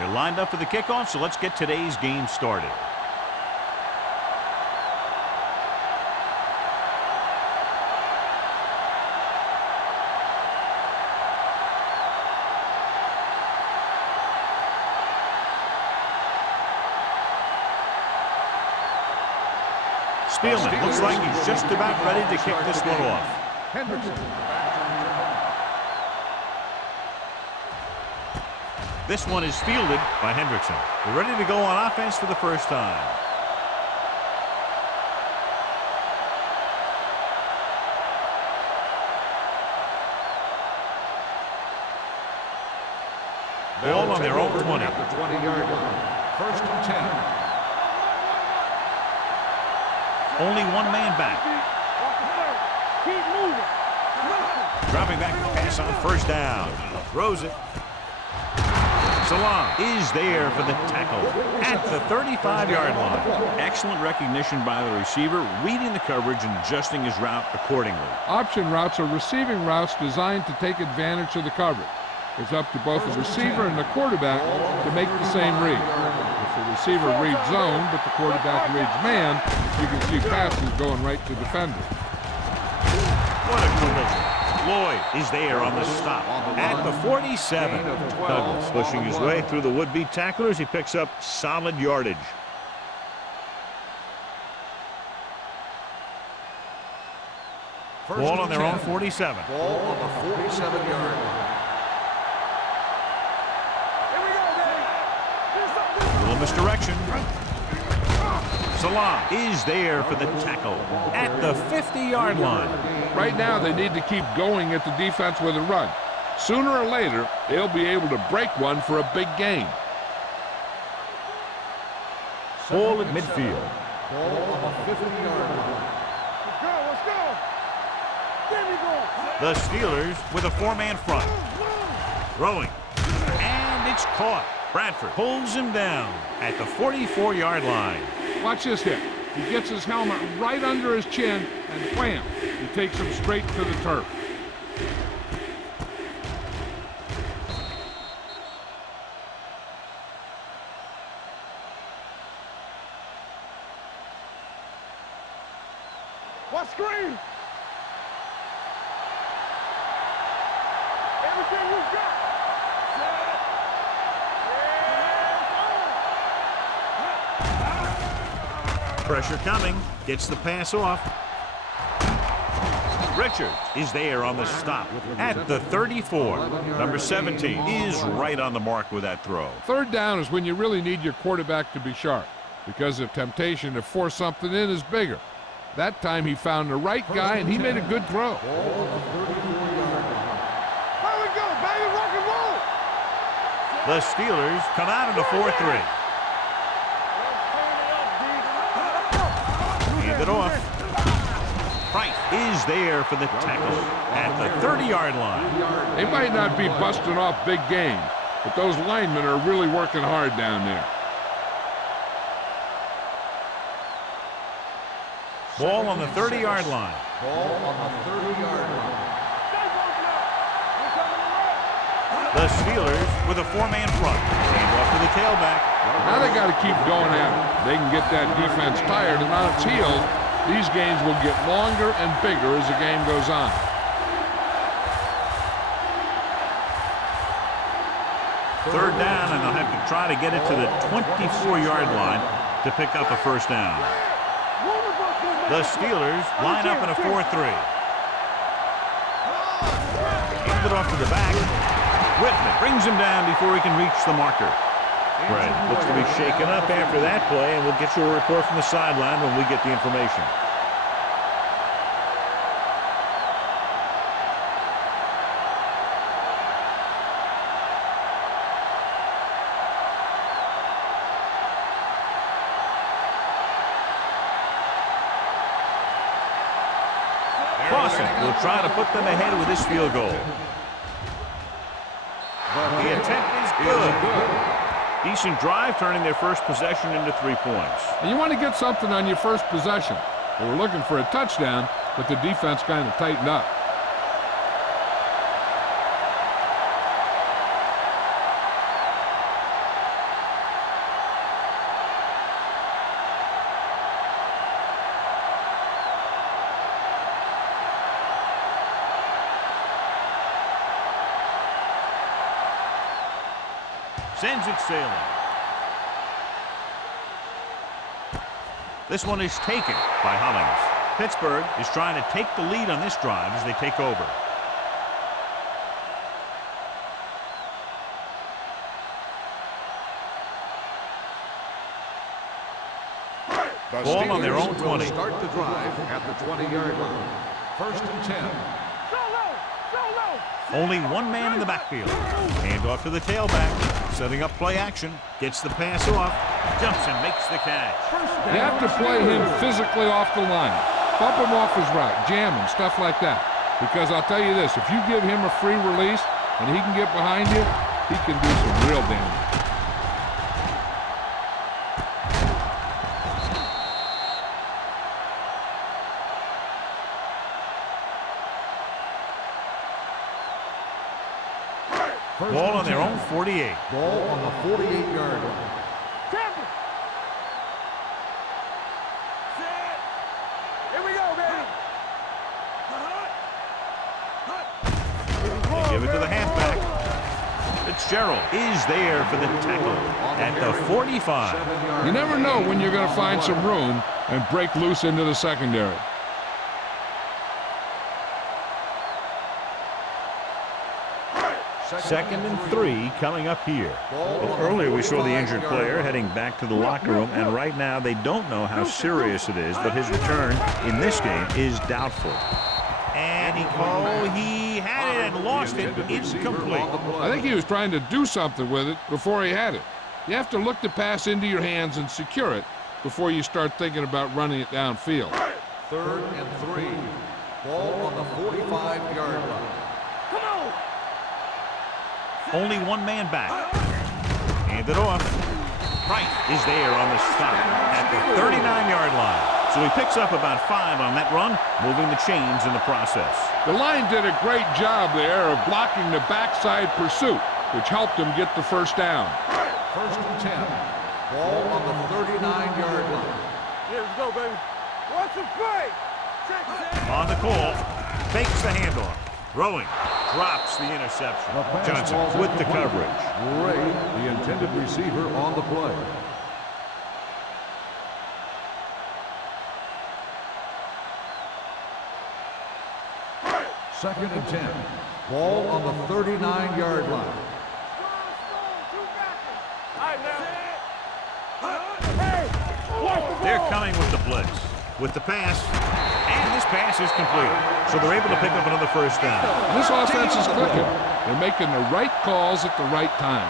They're lined up for the kickoff, so let's get today's game started. Spielman looks like he's just about ready to kick this one off. This one is fielded by Hendrickson. They're ready to go on offense for the first time. Ball on their own 20. At the 20-yard line. First and 10. Only one man back. Keep moving. Dropping back to pass on first down. Throws it. Salam is there for the tackle at the 35-yard line. Excellent recognition by the receiver, reading the coverage and adjusting his route accordingly. Option routes are receiving routes designed to take advantage of the coverage. It's up to both the receiver and the quarterback to make the same read. If the receiver reads zone, but the quarterback reads man, you can see passes going right to defenders. What a collision. Lloyd is there on the stop at the 47. Douglas pushing his way through the would-be tacklers. He picks up solid yardage. Ball on their own 47. Ball on the 47-yard line. Little misdirection. Salam is there for the tackle at the 50-yard line. Right now, they need to keep going at the defense with a run. Sooner or later, they'll be able to break one for a big gain. Ball at midfield. Ball on the 50-yard line. Let's go. There we go. The Steelers with a four-man front. Throwing. And it's caught. Bradford pulls him down at the 44-yard line. Watch this hit. He gets his helmet right under his chin, and wham, he takes him straight to the turf. What screen? Everything you got. Pressure coming. Gets the pass off. Richards is there on the stop at the 34. Number 17 is right on the mark with that throw. Third down is when you really need your quarterback to be sharp, because the temptation to force something in is bigger. That time he found the right guy, and he made a good throw. There we go, baby, rock and roll. The Steelers come out in a 4-3. Hand it off. Price is there for the tackle at the 30-yard line. They might not be busting off big games, but those linemen are really working hard down there. Ball on the 30-yard line. Ball on the 30-yard line. The Steelers with a four-man front. Hand off to the tailback. Now they got to keep going at it. They can get that defense tired and on its heels. These games will get longer and bigger as the game goes on. Third down, and they'll have to try to get it to the 24-yard line to pick up a first down. The Steelers line up in a 4-3. Hand it off to the back. Whitman brings him down before he can reach the marker. Fred looks to be shaken up after that play, and we'll get you a report from the sideline when we get the information. Crossing will try to put them ahead with this field goal. The attempt is good. Decent drive, turning their first possession into 3 points. And you want to get something on your first possession. They were looking for a touchdown, but the defense kind of tightened up. Sends it sailing. This one is taken by Hollings. Pittsburgh is trying to take the lead on this drive as they take over. Ball on their own 20. Start the drive at the 20-yard line. First and 10. Only one man in the backfield. Hand off to the tailback. Setting up play action. Gets the pass off. Jumps and makes the catch. You have to play him physically off the line. Bump him off his route, jam him, stuff like that. Because I'll tell you this, if you give him a free release and he can get behind you, he can do some real damage. Ball on their own 48. Ball on the 48-yard line. Here we go, baby. They give it to the halfback. Fitzgerald is there for the tackle at the 45. You never know when you're going to find some room and break loose into the secondary. Second and 3 coming up here. Well, earlier we saw the injured player heading back to the locker room, and right now they don't know how serious it is, but his return in this game is doubtful. And he had it and lost it. Incomplete. I think he was trying to do something with it before he had it. You have to look the pass into your hands and secure it before you start thinking about running it downfield. Third and 3. Ball on the 45-yard line. Only one man back. Hand it off. Wright is there on the stop at the 39-yard line. So he picks up about 5 on that run, moving the chains in the process. The line did a great job there of blocking the backside pursuit, which helped him get the first down. First and 10. Ball on the 39-yard line. Here we go, baby. What's the play? Check it. On the call, fakes the handoff. Throwing, drops the interception. Johnson with the coverage. Ray, the intended receiver, on the play. Second and 10. Ball on the 39-yard line. They're coming with the blitz. With the pass, and this pass is completed. So they're able to pick up another first down. This offense is clicking. They're making the right calls at the right time.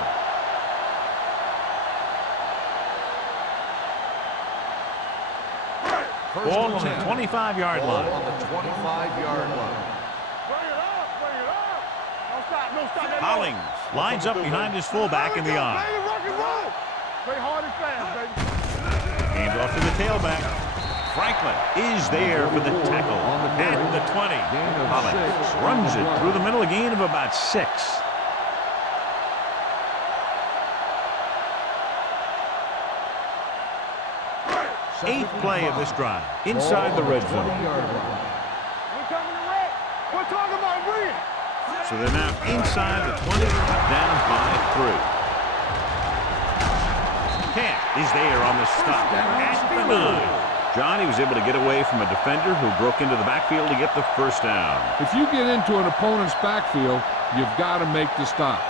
Ball on the 25-yard line. Ball on the 25-yard line. Bring it up, bring it up. Don't stop, don't stop. Hollings lines up behind his fullback in the eye. Baby, rock and roll. Play hard and fast, baby. Hand off to the tailback. Franklin is there for the tackle at the 20. Hollings runs it through the middle, a gain of about 6. Eighth play of this drive, inside the red zone. We're coming to red. We're talking about bring it. So they're now inside the 20, down by 3. Camp is there on the stop at the 9. John, he was able to get away from a defender who broke into the backfield to get the first down. If you get into an opponent's backfield, you've got to make the stop.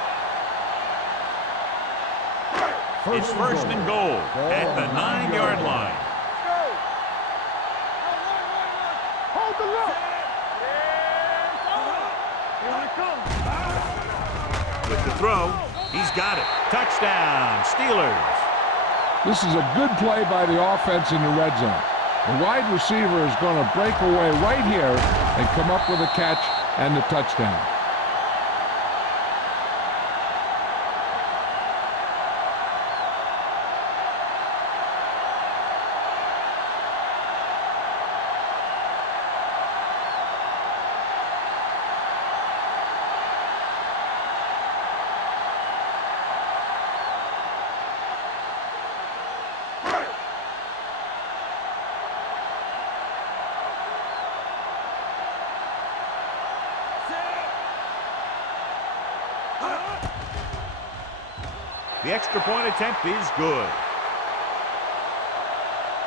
It's first and goal at the 9-yard line. Hold the look. Here we come. With the throw, he's got it. Touchdown, Steelers. This is a good play by the offense in the red zone. The wide receiver is going to break away right here and come up with a catch and the touchdown. The extra point attempt is good.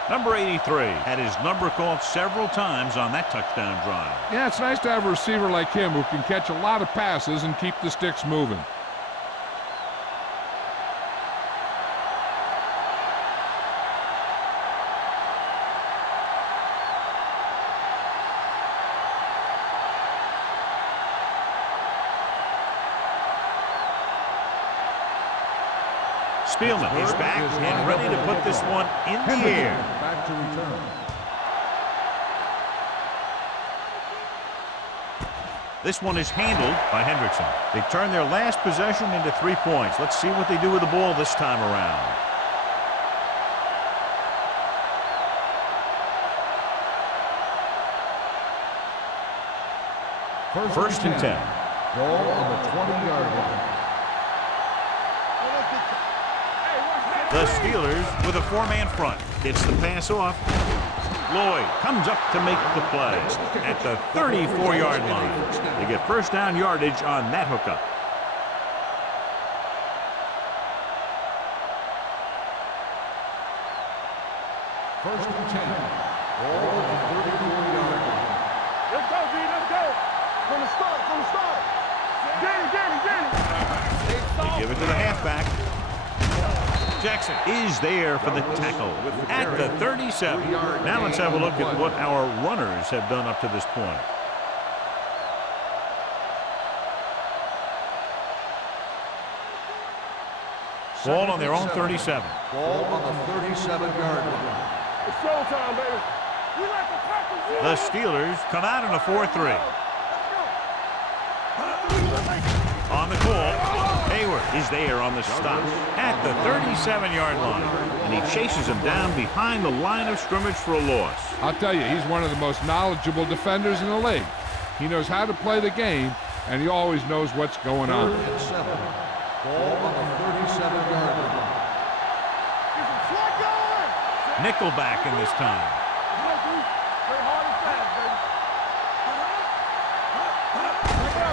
Number 83 had his number called several times on that touchdown drive. Yeah, it's nice to have a receiver like him who can catch a lot of passes and keep the sticks moving. Spielman is back and ready to put this one in the air. Back to return. This one is handled by Hendrickson. They turn their last possession into 3 points. Let's see what they do with the ball this time around. First and 10. Ball on the 20-yard line. The Steelers with a 4-man front. Gets the pass off. Lloyd comes up to make the play at the 34-yard line. They get first down yardage on that hookup. First and 10. Ball on the 34-yard line. Let's go, D. Let's go. From the start. Get it. They give it to the halfback. Jackson is there for the tackle at the 37. Now let's have a look at what our runners have done up to this point. Ball on their own 37. Ball on the 37-yard line. It's showtime, baby. We like the Packers. The Steelers come out in a 4-3. On the call, Hayward is there on the stop at the 37-yard line, and he chases him down behind the line of scrimmage for a loss. I'll tell you, he's one of the most knowledgeable defenders in the league. He knows how to play the game, and he always knows what's going on. 3rd and 7. Ball on the 37-yard line. Nickelback in this time.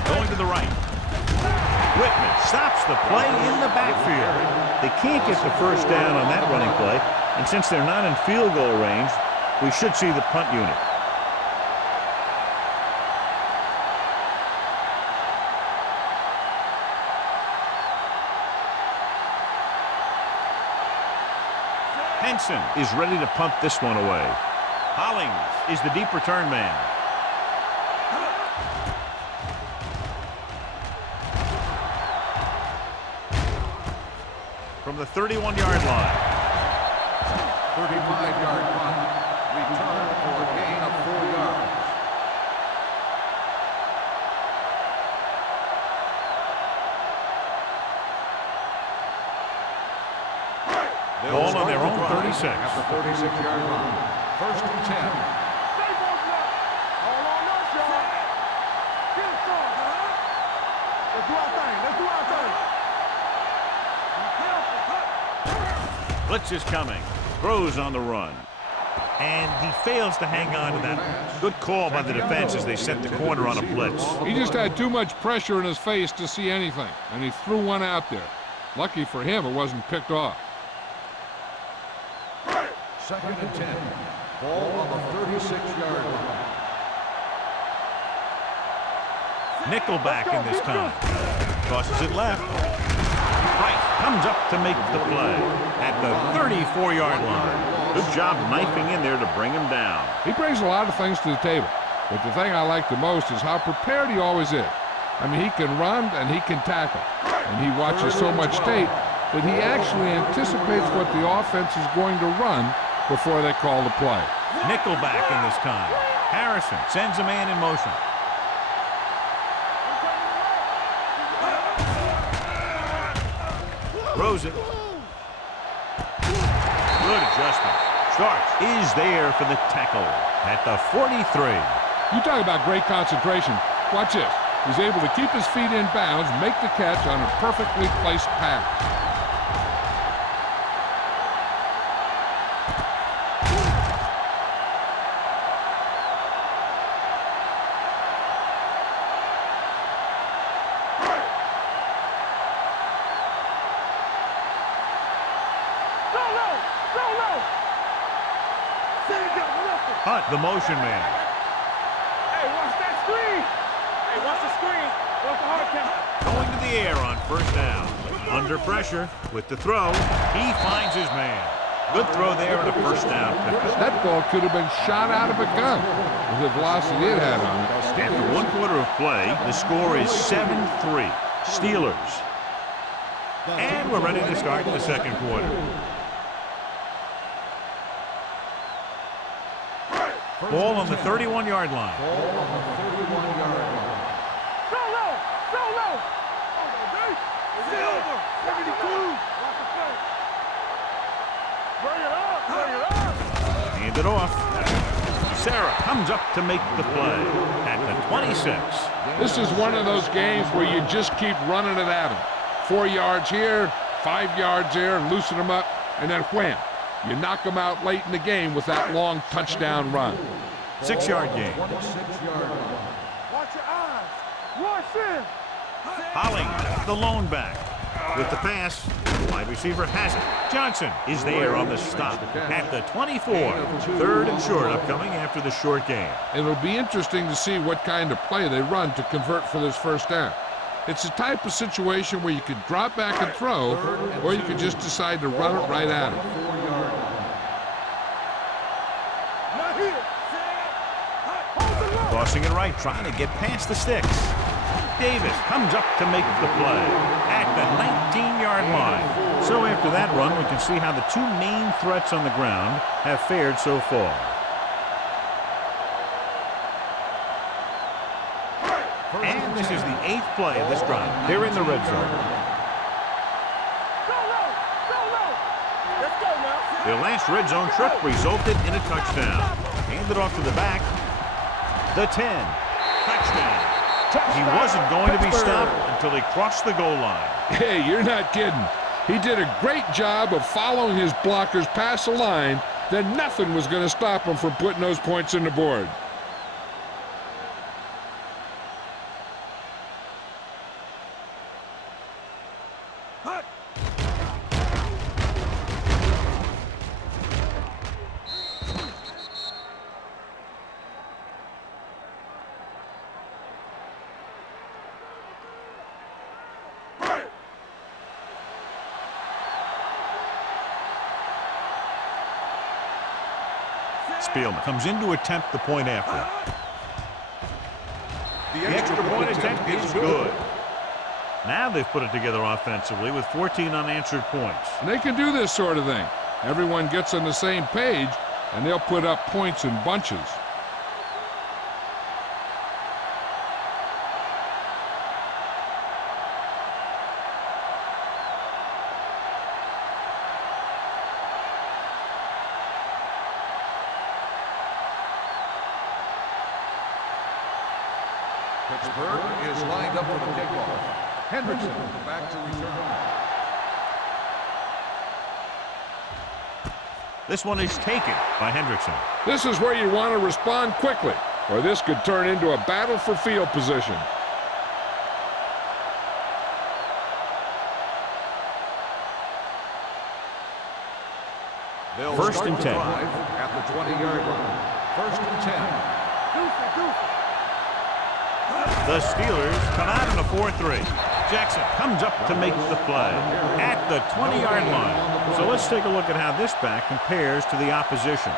Going to the right. Whitman stops the play in the backfield. They can't get the first down on that running play, and since they're not in field goal range, we should see the punt unit. Henson is ready to punt this one away. Hollings is the deep return man. From the 31-yard line. 35-yard punt. Return for a gain of 4 yards. Ball on their own 36. At the 46-yard line. First and 10. All on us, y'all. Get it started. Let's do our thing. Blitz is coming. Throws on the run. And he fails to hang on to that. Good call by the defense as they set the corner on a blitz. He just had too much pressure in his face to see anything, and he threw one out there. Lucky for him, it wasn't picked off. 2nd and 10. Ball on the 36-yard line. Nickelback in this time. Tosses it left. Price comes up to make the play at the 34-yard line. Good job knifing in there to bring him down. He brings a lot of things to the table, but the thing I like the most is how prepared he always is. I mean, he can run and he can tackle, and he watches so much tape that he actually anticipates what the offense is going to run before they call the play. Nickelback in this time. Harrison sends a man in motion. Throws it. Good adjustment. Starks is there for the tackle at the 43. You talk about great concentration. Watch this. He's able to keep his feet in bounds, make the catch on a perfectly placed pass. low. Go low. Say it got nothing. Hunt, the motion man. Hey, watch that screen. Hey, watch the screen. Watch the hard count. Going to the air on first down. Under pressure with the throw. He finds his man. Good throw there and a first down pickup. That ball could have been shot out of a gun with the velocity it had on it. After 1 quarter of play, the score is 7-3. Steelers. And we're ready to start the second quarter. Ball on the 31-yard line. Go low. Go low. Silver. 72. Watch the play. Bring it up. Bring it up. Hand it off. Sarah comes up to make the play at the 26. This is one of those games where you just keep running it at them. 4 yards here, 5 yards there, and loosen them up, and then wham. You knock them out late in the game with that long touchdown run. 6-yard gain. Watch your eyes. Rush in. Holling, the lone back. With the pass, wide receiver has it. Johnson is there on the stop at the 24. 3rd and short upcoming after the short game. It'll be interesting to see what kind of play they run to convert for this first down. It's the type of situation where you could drop back and throw, or you could just decide to run it right at him. Not here. Hold the line. Crossing it right, trying to get past the sticks. Davis comes up to make the play at the 19-yard line. So after that run, we can see how the two main threats on the ground have fared so far. And this is the 8th play of this drive. They're in the red zone. Go low. Go low. Let's go now. Their last red zone trip resulted in a touchdown. Handed off to the back. The 10. Touchdown. He wasn't going to be stopped until he crossed the goal line. Hey, you're not kidding. He did a great job of following his blockers past the line. Then nothing was going to stop him from putting those points on the board. Spielman comes in to attempt the point after. The extra point attempt is good. Now they've put it together offensively with 14 unanswered points. And they can do this sort of thing. Everyone gets on the same page, and they'll put up points in bunches. Pittsburgh is lined up for the kickoff. Hendrickson back to return. This one is taken by Hendrickson. This is where you want to respond quickly, or this could turn into a battle for field position. They'll 1st and 10. At the 20-yard line. 1st and 10. The Steelers come out in a 4-3. Jackson comes up to make the play at the 20-yard line. So let's take a look at how this back compares to the opposition.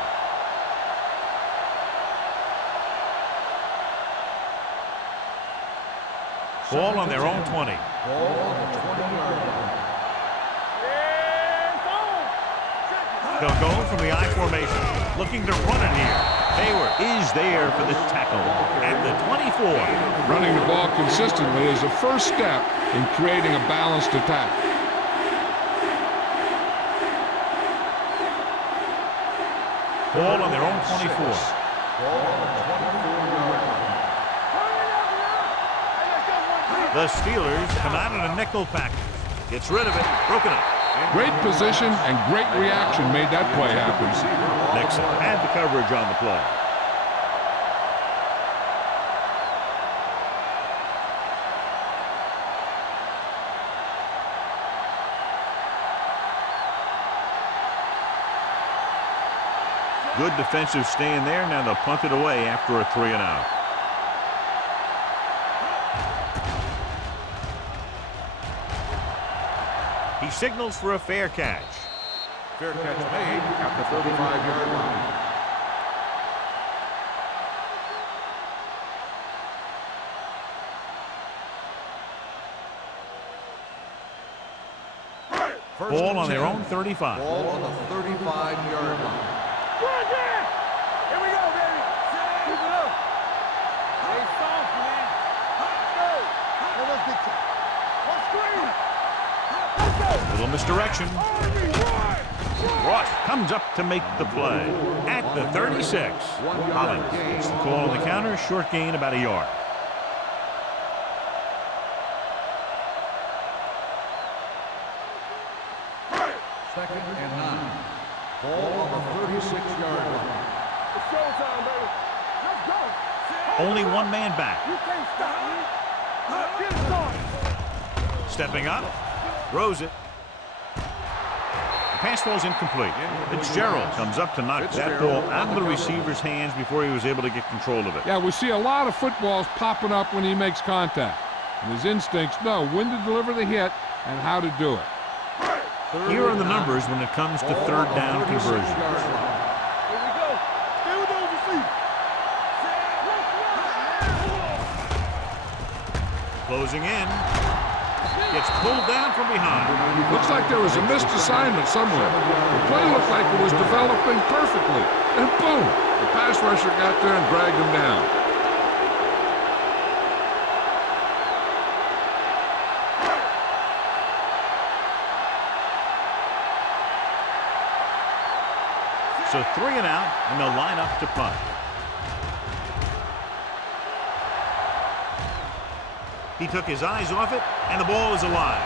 Ball on their own 20. Ball on the 20-yard line. They'll go from the I formation, looking to run it here. Hayward is there for the tackle at the 24. Running the ball consistently is the first step in creating a balanced attack. Ball on their own 24. Ball on the 24-yard line. The Steelers come out in a nickel package. Gets rid of it, broken up. Great position and great reaction made that play happen. Nixon had the coverage on the play. Good defensive stand there. Now they'll punt it away after a 3-and-out. He signals for a fair catch. Fair catch made at the 35-yard line. Ball on their own 35. Ball on the 35-yard line. Run, Dan! Here we go, baby. Keep it up. Stay soft, man. Go. Now let's get to it. One screen. Let's go. Little misdirection. Army, run. Ross comes up to make the play at the 36. Hollins gets the call on the counter. Short gain, about a yard. Second and 9. Ball on the 36-yard line. It's showtime, baby. Let's go. Only one man back. You can't stop me. Get it started. Stepping up. Throws it. The pass falls incomplete. Fitzgerald comes up to knock that ball out of the receiver's hands before he was able to get control of it. Yeah, we see a lot of footballs popping up when he makes contact. And his instincts know when to deliver the hit and how to do it. Here are the numbers when it comes to third down conversions. Here we go. Stay with those receivers. Closing in. Gets pulled down from behind. Looks like there was a missed assignment somewhere. The play looked like it was developing perfectly. And boom, the pass rusher got there and dragged him down. So 3 and out, and they'll line up to punt. He took his eyes off it, and the ball is alive.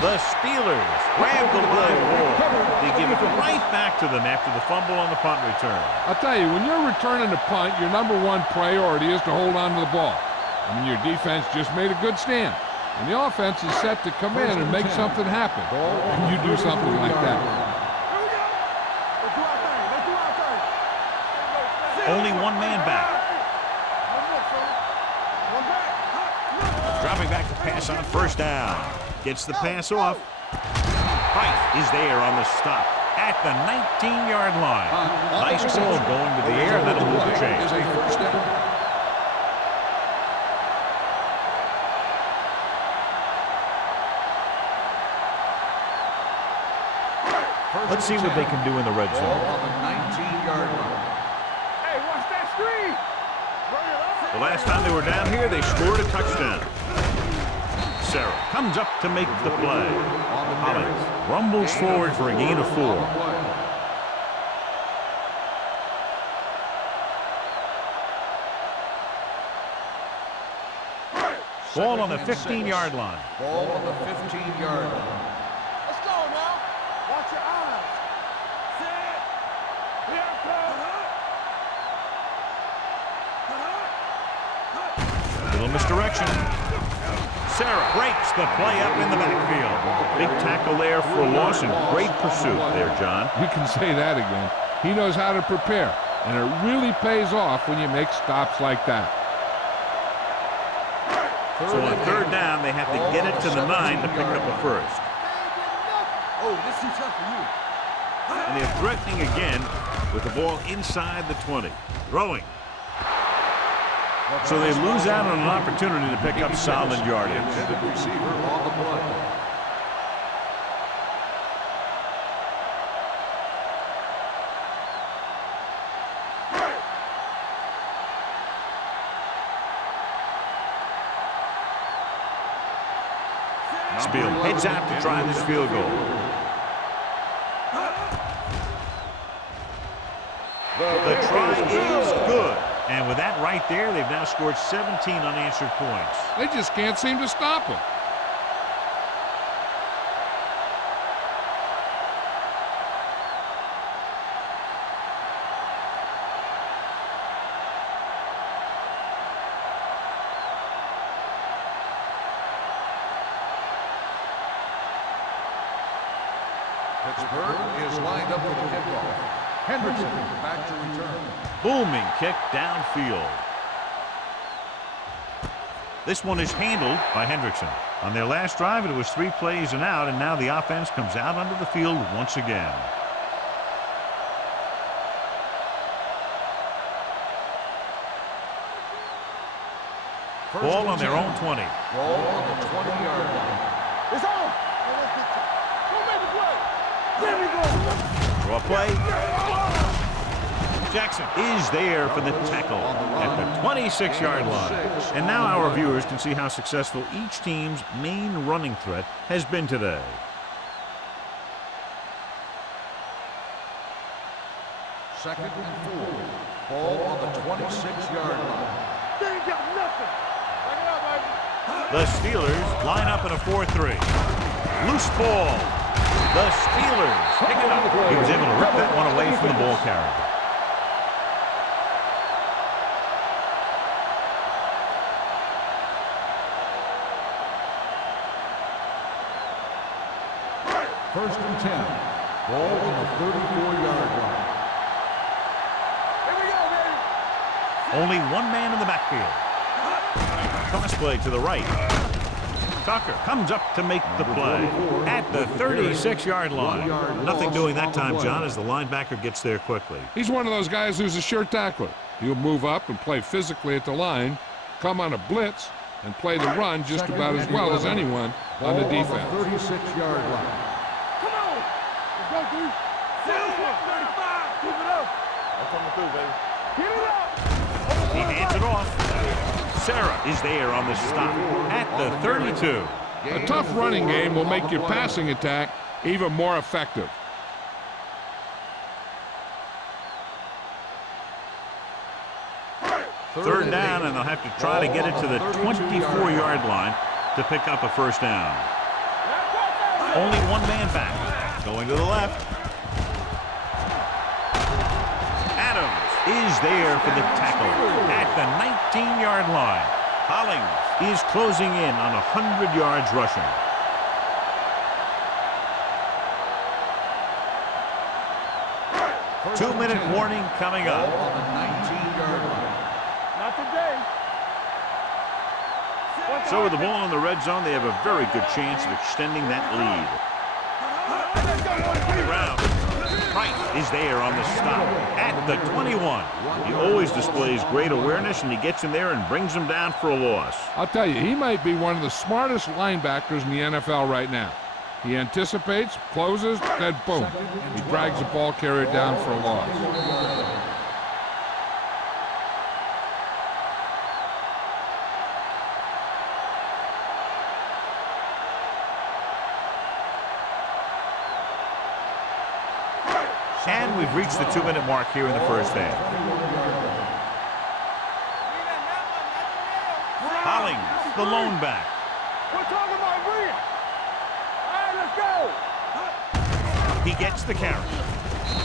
The Steelers grab the live ball. They give it right back to them after the fumble on the punt return. I'll tell you, when you're returning a punt, your number one priority is to hold on to the ball. I mean, your defense just made a good stand. And the offense is set to come in and make something happen. And you do something like that. Only one man back. Dropping back to pass on first down. Gets the pass off. Price is there on the stop at the 19-yard line. Nice ball going to the air, and that'll move the chain. Is a first down. Let's see what they can do in the red Ball zone. on the 19-yard line. Hey, watch that screen. Bring it up. The last time they were down here, they scored a touchdown. Sarah comes up to make the play. Hollins rumbles forward for a gain of 4. Ball on the 15-yard line. Ball on the 15-yard line. Let's go now. Watch your eyes. Set. Here it comes. Little misdirection. Sarah breaks the play up in the backfield. Big tackle there for a loss and great pursuit there, John. You can say that again. He knows how to prepare, and it really pays off when you make stops like that. So on third down, they have to get it to the 9 to pick up a first. Oh, this is tough for you. And they're threatening again with the ball inside the 20. Throwing. So they lose out on an opportunity to pick up solid yardage. Intended receiver on the play. Spiel heads out to try this field goal. The try is good. And with that right there, they've now scored 17 unanswered points. They just can't seem to stop him. Pittsburgh is lined up for the kickoff. Hendrickson back to return. Booming kick downfield. This one is handled by Hendrickson. On their last drive, it was 3 plays and out, and now the offense comes out onto the field once again. Ball on their own 20. Ball on the 20-yard line. It's on. Go make the play. There we go. Draw play. Jackson is there for the tackle at the 26-yard line. And now our viewers can see how successful each team's main running threat has been today. Second and 4. Ball on the 26-yard line. They ain't got nothing. Back it up, baby. The Steelers line up in a 4-3. Loose ball. The Steelers pick it up. He was able to rip that one away from the ball carrier. First and 10. Ball on the 34-yard line. Here we go, baby. Only one man in the backfield. Cross play to the right. Tucker comes up to make the play at the 36-yard line. Nothing doing that time, John, as the linebacker gets there quickly. He's one of those guys who's a sure tackler. He'll move up and play physically at the line, come on a blitz, and play the run just about as well as anyone on the defense. 36-yard line. Come on. Let's go, dude. 35. Keep it up. I'm coming through, baby. Get it up. He hands it off. Sarah is there on the stop at the 32. A tough running game will make your passing attack even more effective. Third down, and they'll have to try to get it to the 24-yard line to pick up a first down. Only one man back. Going to the left. Adams is there for the tackle at the 19-yard line. Hollings is closing in on 100 yards rushing. Two-minute warning coming up. On the 19-yard line. Not today. So with the ball in the red zone, they have a very good chance of extending that lead. Brown. Price is there on the stop at the 21. He always displays great awareness, and he gets in there and brings him down for a loss. I'll tell you, he might be one of the smartest linebackers in the NFL right now. He anticipates, closes, then boom, he drags the ball carrier down for a loss. And we've reached the 2-minute mark here in the first half. Hollings, the lone back. We're talking about bring it. All right, let's go. He gets the carry.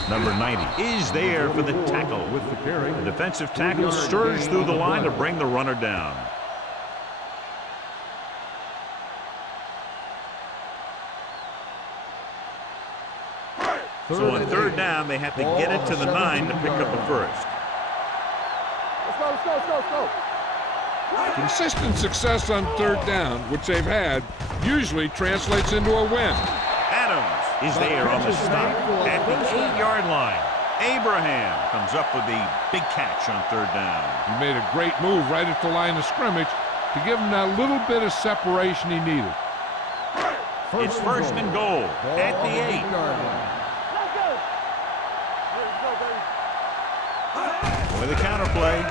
Number 90 is there for the tackle. With the carry. The defensive tackle stirs through the line to bring the runner down. So on third down, they have to get it to the 9 to pick up the first. Let's go. Consistent success on third down, which they've had, usually translates into a win. Adams is there on the stop at the 8-yard line. Abraham comes up with the big catch on third down. He made a great move right at the line of scrimmage to give him that little bit of separation he needed. It's first and goal at the 8. Let's go. Let's go, baby. With a counter play.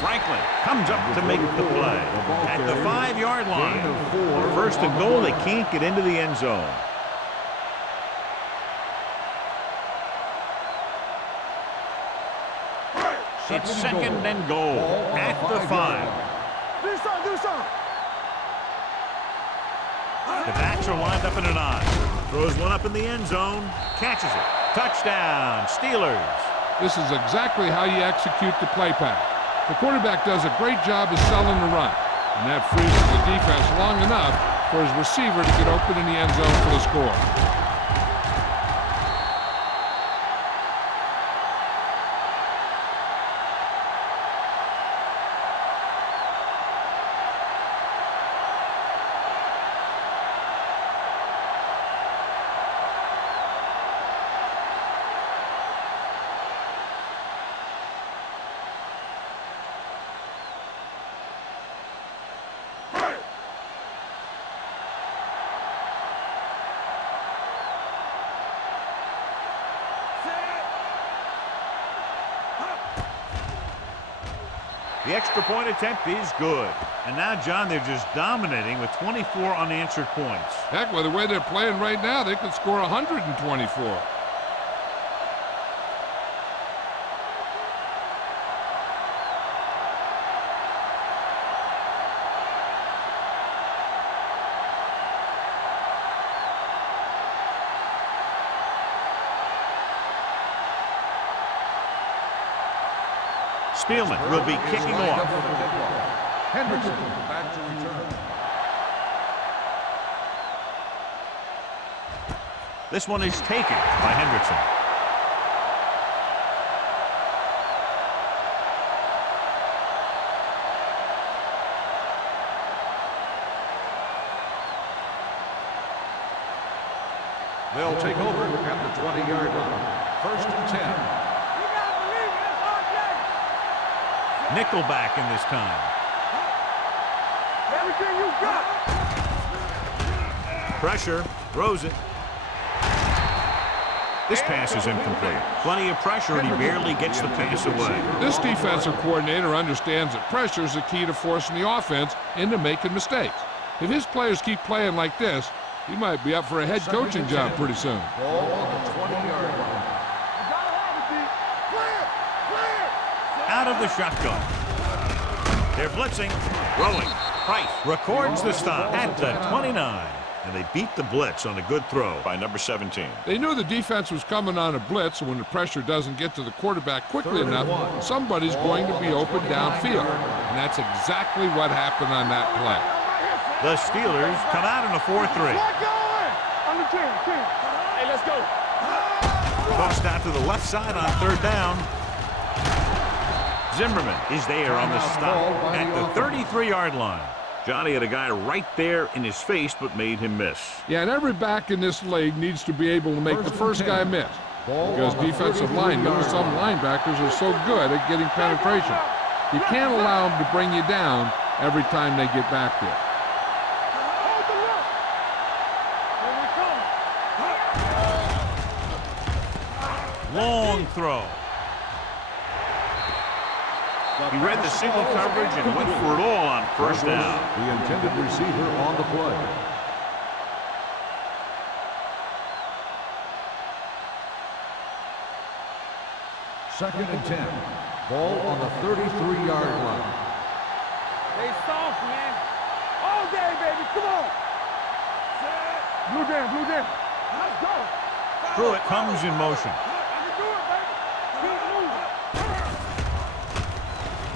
Franklin comes up to make the play at the 5-yard line. First and goal, they can't get into the end zone. It's second and goal at the 5. Do something. The backs are lined up in an I. Throws one up in the end zone. Catches it. Touchdown, Steelers. This is exactly how you execute the play pass. The quarterback does a great job of selling the run, and that frees up the defense long enough for his receiver to get open in the end zone for the score. The extra point attempt is good. And now, John, they're just dominating with 24 unanswered points. Heck, with the way they're playing right now, they could score 124. Spielman will be kicking off. Hendrickson back to return. This one is taken by Hendrickson. They'll take over at the 20-yard line. First and 10. Nickelback in this time. Everything you got. Pressure, throws it. This pass is incomplete. Plenty of pressure, and he barely gets the pass away. This defensive coordinator understands that pressure is the key to forcing the offense into making mistakes. If his players keep playing like this, he might be up for a head coaching job pretty soon. Ball on the 20-yard line. Out of the shotgun. They're blitzing, throwing. Price records the stop at the 29. And they beat the blitz on a good throw by number 17. They knew the defense was coming on a blitz, and when the pressure doesn't get to the quarterback quickly enough, somebody's going to be open downfield. And that's exactly what happened on that play. The Steelers come out in a 4-3. Under 10. Hey, let's go. Tossed out to the left side on third down. Zimmerman is there on the stop at the 33-yard line. Johnny had a guy right there in his face, but made him miss. Yeah, and every back in this league needs to be able to make the first guy miss. Because defensive linemen and some linebackers are so good at getting penetration. You can't allow them to bring you down every time they get back there. Long throw. He read the single coverage and went for it all on first down. The intended receiver on the play. Second and 10. Ball on the 33-yard line. They soft, man. All day, baby. Come on. Blue down. Let's go. Pruitt comes in motion. I can do it, baby.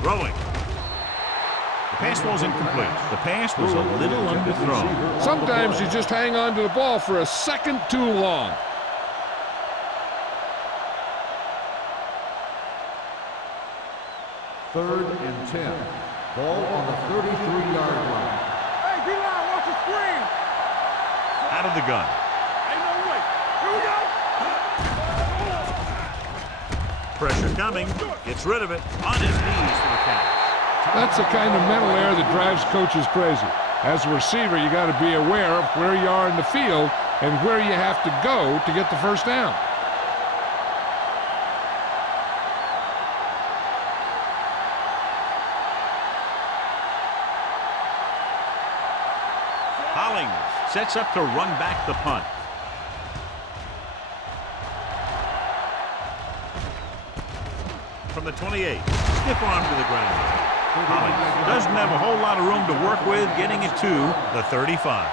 Throwing. The pass ball's incomplete. The pass was a little underthrown. Sometimes you just hang on to the ball for a second too long. Third and 10. Ball on the 33-yard line. Hey, D-line, watch the screen. Out of the gun. Ain't no way. Here we go. Pressure coming. Gets rid of it. On his knees for the catch. That's the kind of mental error that drives coaches crazy. As a receiver, you got to be aware of where you are in the field and where you have to go to get the first down. Hollings sets up to run back the punt. From the 28, stiff arm to the ground. Hollings doesn't have a whole lot of room to work with, getting it to the 35.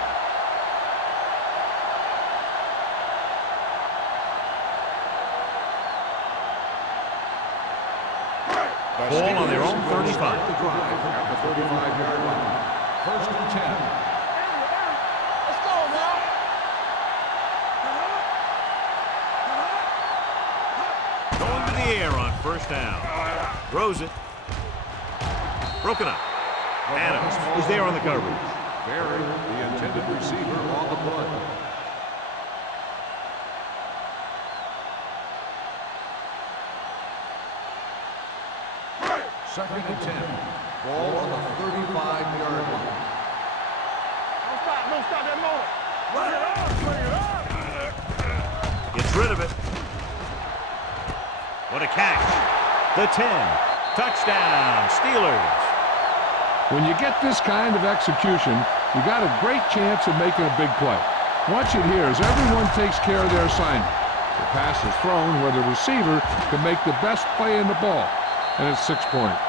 Ball on their own 35. The drive at the 35-yard line. First and 10. Let's go, man. Going to the air on first down. Throws it. Broken up. Adams is there on the coverage. Barry, the intended receiver on the play. Second and 10. Ball on the 35-yard line. Don't stop that motor. Bring it up. Gets rid of it. What a catch. The 10. Touchdown, Steelers. When you get this kind of execution, you got a great chance of making a big play. Watch it here as everyone takes care of their assignment. The pass is thrown where the receiver can make the best play in the ball, and it's 6 points.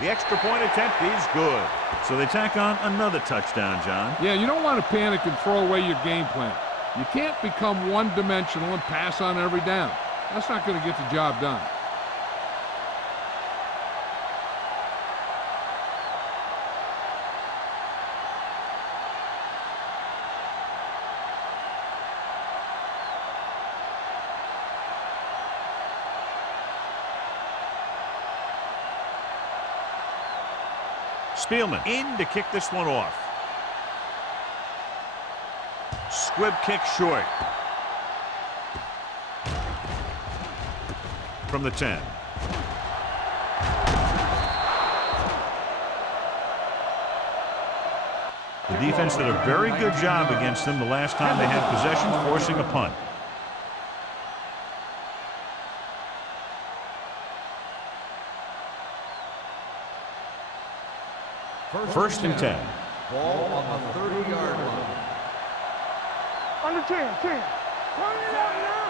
The extra point attempt is good. So they tack on another touchdown, John. Yeah, you don't want to panic and throw away your game plan. You can't become one-dimensional and pass on every down. That's not going to get the job done. Spielman in to kick this one off. Squib kick short. From the 10. The defense did a very good job against them the last time they had possession, forcing a punt. First and 10. Ball on the 30-yard line. Under 10, 10. 20 out now.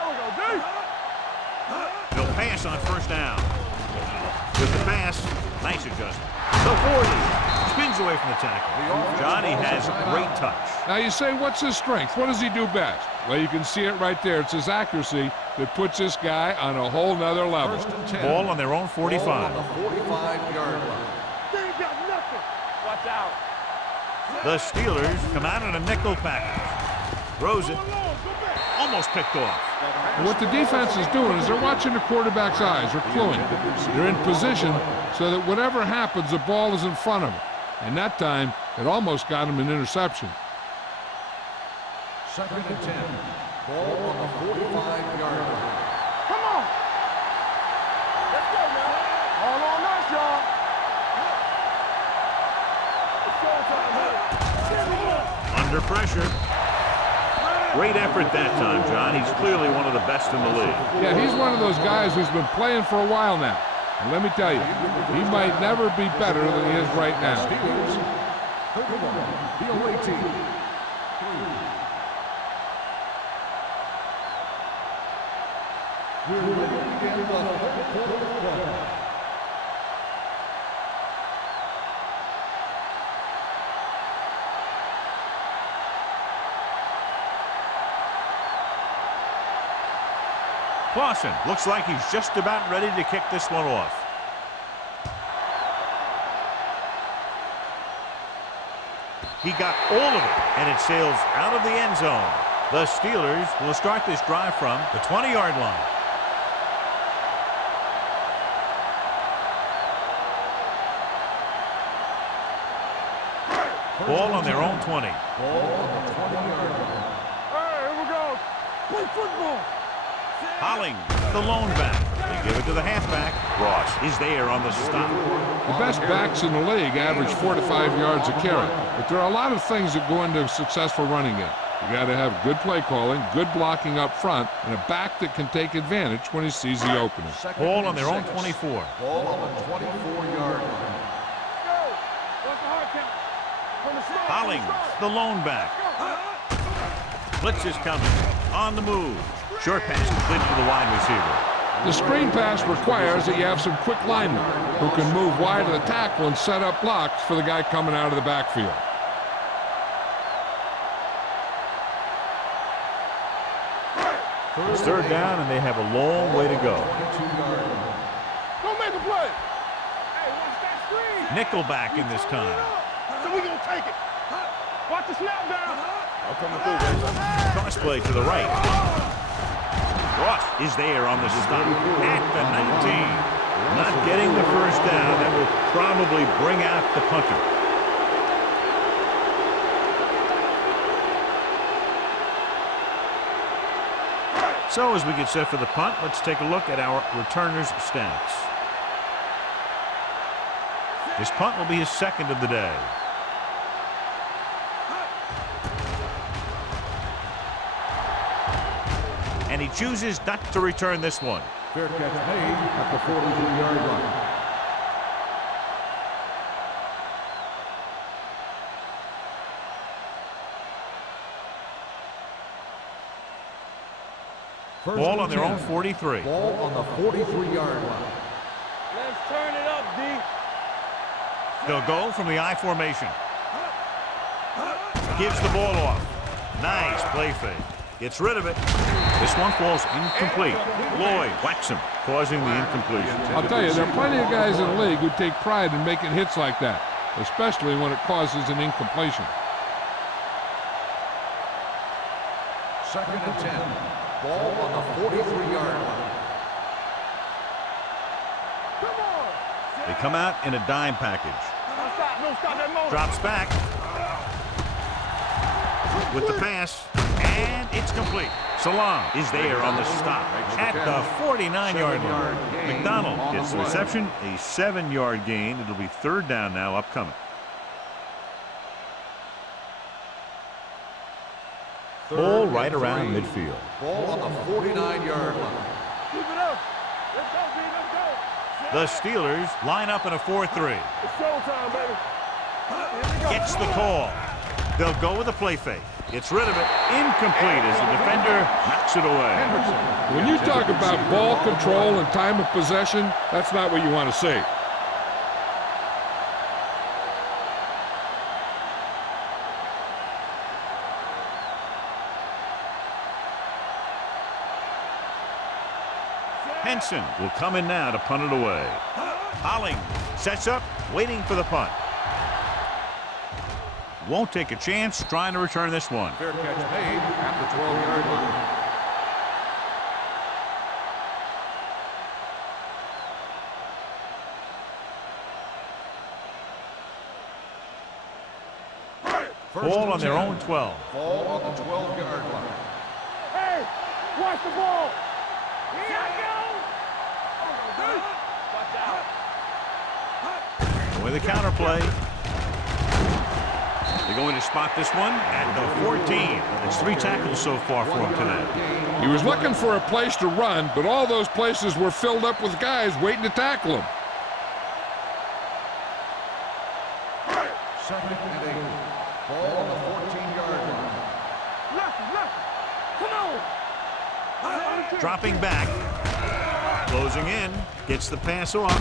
There we go, D. They'll pass on first down. With the pass, nice adjustment. The 40 spins away from the tackle. Johnny has great touch. Now you say, what's his strength? What does he do best? Well, you can see it right there. It's his accuracy that puts this guy on a whole nother level. First and 10. Ball on their own 45. Ball on the 45-yard line. They ain't got nothing. Watch out. The Steelers come out in a nickel package. Throws it. Almost picked off. And what the defense is doing is they're watching the quarterback's eyes. They're cluing. They're in position so that whatever happens, the ball is in front of them. And that time, it almost got him an interception. Second and 10. Ball on the 45-yard line. Come on. Let's go now. All on us, y'all. Under pressure. Great effort that time, John. He's clearly one of the best in the league. Yeah, he's one of those guys who's been playing for a while now. And let me tell you, he might never be better than he is right now. Steelers. The away team. We're ready to begin the third quarter of play. Clausen looks like he's just about ready to kick this one off. He got all of it, and it sails out of the end zone. The Steelers will start this drive from the 20-yard line. Ball on their own 20. Ball on the 20-yard line. Hey, here we go. Play football. Holling, the lone back. They give it to the halfback. Ross is there on the stop. The best backs in the league average 4 to 5 yards a carry. But there are a lot of things that go into a successful running game. You got to have good play calling, good blocking up front, and a back that can take advantage when he sees the opening. Ball on their own 24. Ball on the 24-yard line. Go. What's the hard count? From the start. Holling, the lone back. Blitz is coming. On the move. Short pass completed to the wide receiver. The screen pass requires that you have some quick linemen who can move wide of the tackle and set up blocks for the guy coming out of the backfield. It's third down, and they have a long way to go. Don't make a play. Hey, watch that screen. Nickelback in this time. So we gonna take it. Watch the snap down. I'm coming through, baby. Cross play to the right. Ross is there on the stop at the 19. Not getting the first down. That will probably bring out the punter. So as we get set for the punt, let's take a look at our returner's stats. This punt will be his second of the day. And he chooses not to return this one. Fair catch made at the 43-yard line. Ball on their own 43. Ball on the 43-yard line. Let's turn it up, D. They'll go from the I formation. Gives the ball off. Nice play fake. Gets rid of it. This one falls incomplete. Lloyd whacks him, causing the incompletion. I'll tell you, there are plenty of guys in the league who take pride in making hits like that, especially when it causes an incompletion. Second and 10. Ball on the 43-yard line. Come on. They come out in a dime package. No, stop that motor. Drops back. With the pass. And it's complete. Salam is there on the stop at the 49-yard line. McDonald gets the reception, a 7-yard gain. It'll be third down now upcoming. Ball right around midfield. Ball on the 49-yard line. Keep it up. Let's go, B. Let's go. The Steelers line up in a 4-3. It's showtime, baby. Here we go. Gets the call. They'll go with a play fake. Gets rid of it. Incomplete as the defender knocks it away. When you talk about ball control and time of possession, that's not what you want to see. Henson will come in now to punt it away. Holling sets up, waiting for the punt. Won't take a chance trying to return this one. Fair catch made at the 12-yard line. Ball on their own 12. Ball on the 12-yard line. Hey, watch the ball. Here I go. Watch out. With the counterplay. They're going to spot this one at the 14. It's 3 tackles so far for him today. He was looking for a place to run, but all those places were filled up with guys waiting to tackle him. Second and 8. Ball on the 14-yard line. Left. Come on. Dropping back. Closing in. Gets the pass off.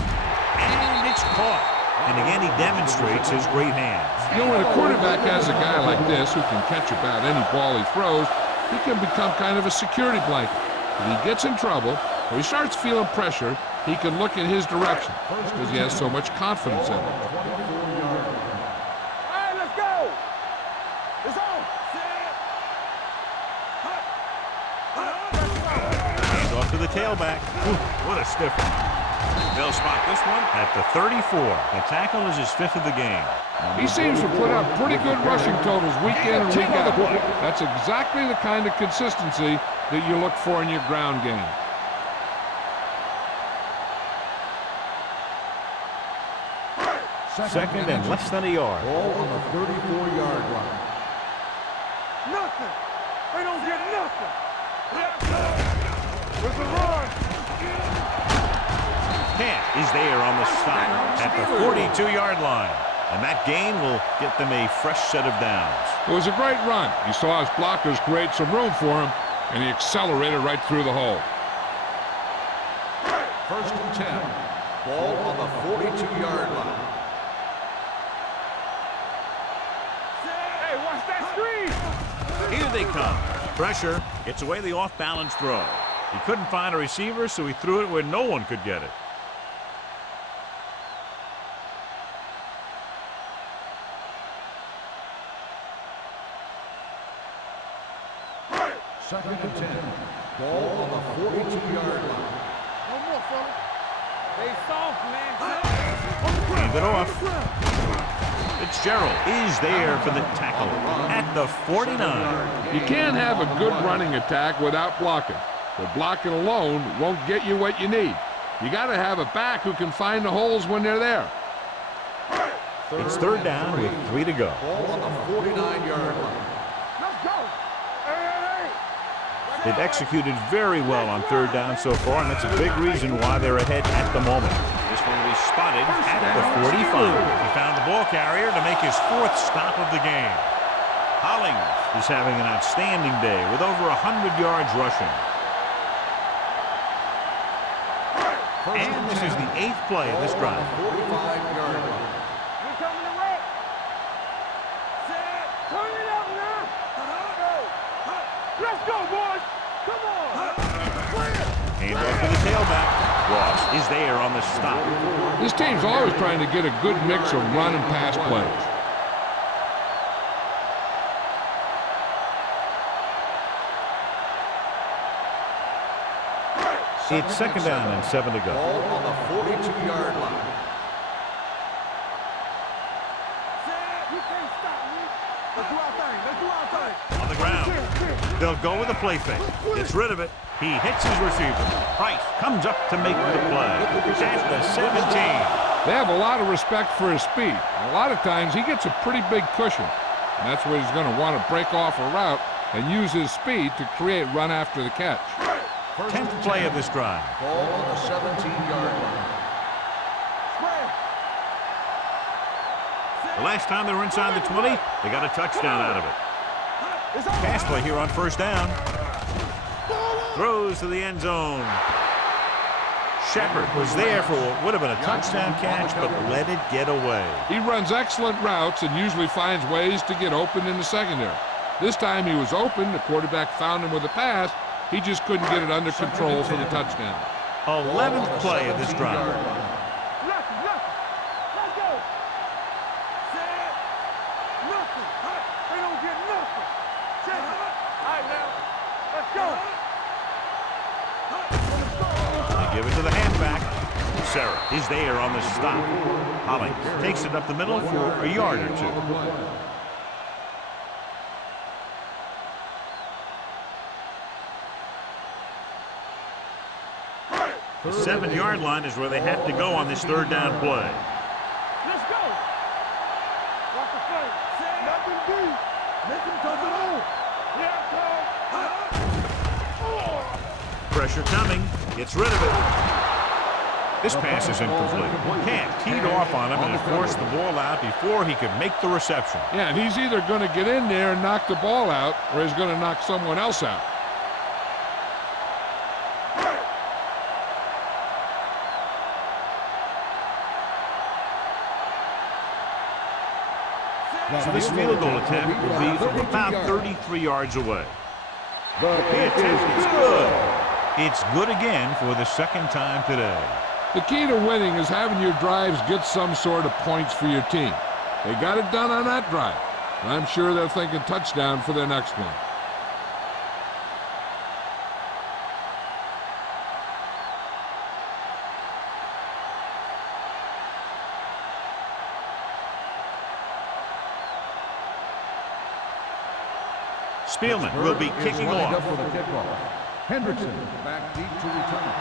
And it's caught. And again, he demonstrates his great hands. You know, when a quarterback has a guy like this who can catch about any ball he throws, he can become kind of a security blanket. If he gets in trouble or he starts feeling pressure, he can look in his direction because he has so much confidence in him. All right, let's go. It's on. Hands off to the tailback. Ooh, what a stiffer. They'll spot this one at the 34. The tackle is his 5th of the game. He seems to put up pretty good rushing totals week in and week out. That's exactly the kind of consistency that you look for in your ground game. Second and less than a yard. Ball on the 34-yard line. Nothing. They don't get nothing. There's a run. Camp is there on the stop at the 42-yard line. And that gain will get them a fresh set of downs. It was a great run. He saw his blockers create some room for him, and he accelerated right through the hole. First and 10. Ball on the 42-yard line. Hey, watch that screen. Here they come. Pressure gets away the off-balance throw. He couldn't find a receiver, so he threw it where no one could get it. Second and 10. Ball on the 42-yard line. No more, fella. They soft, man. Hand it off. Fitzgerald is there for the tackle at the 49. You can't have a good running attack without blocking. But blocking alone won't get you what you need. You got to have a back who can find the holes when they're there. It's third down with 3 to go. Ball on the 49-yard line. Let's go. Hey. They've executed very well on third down so far, and that's a big reason why they're ahead at the moment. This one will be spotted at the 45. He found the ball carrier to make his 4th stop of the game. Hollings is having an outstanding day with over 100 yards rushing. And this is the 8th play of this drive. 45-yard line. We're coming to wreck. Set. Turn it up now. Let's go, boys. Come on. Hand off to the tailback. Ross is there on the stop. This team's always trying to get a good mix of run and pass plays. It's second down and 7 to go. Ball on the 42-yard line. You can't stop me. Let's do our thing. Let's do our thing. On the ground. They'll go with a play fake. Gets rid of it. He hits his receiver. Price comes up to make the play. At the 17. They have a lot of respect for his speed. A lot of times he gets a pretty big cushion. And that's where he's going to want to break off a route and use his speed to create run after the catch. 10th play of this drive. Ball on the 17-yard line. The last time they were inside the 20, they got a touchdown out of it. Pass play here on first down. Throws to the end zone. Shepard was there for what would have been a touchdown catch, but let it get away. He runs excellent routes and usually finds ways to get open in the secondary. This time he was open. The quarterback found him with a pass. He just couldn't get it under control for the touchdown. 11th play of this drive. Let's go. Set. Nothing. They don't get nothing. Set. All right, now. Let's go. They give it to the halfback. Sarah is there on the stop. Hollings takes it up the middle for a yard or 2. The 7-yard line is where they have to go on this third down play. Let's go. Watch the play. Nothing deep. Make him touch it on. Pressure coming. Gets rid of it. This pass is incomplete. Can't teed off on him and forced the ball out before he could make the reception. Yeah, and he's either going to get in there and knock the ball out, or he's going to knock someone else out. So this field goal attempt will be from about 33 yards away. The attempt is good. It's good again for the second time today. The key to winning is having your drives get some sort of points for your team. They got it done on that drive. And I'm sure they're thinking touchdown for their next one. Spielman will be kicking off. For the kickoff. Hendrickson back deep to return.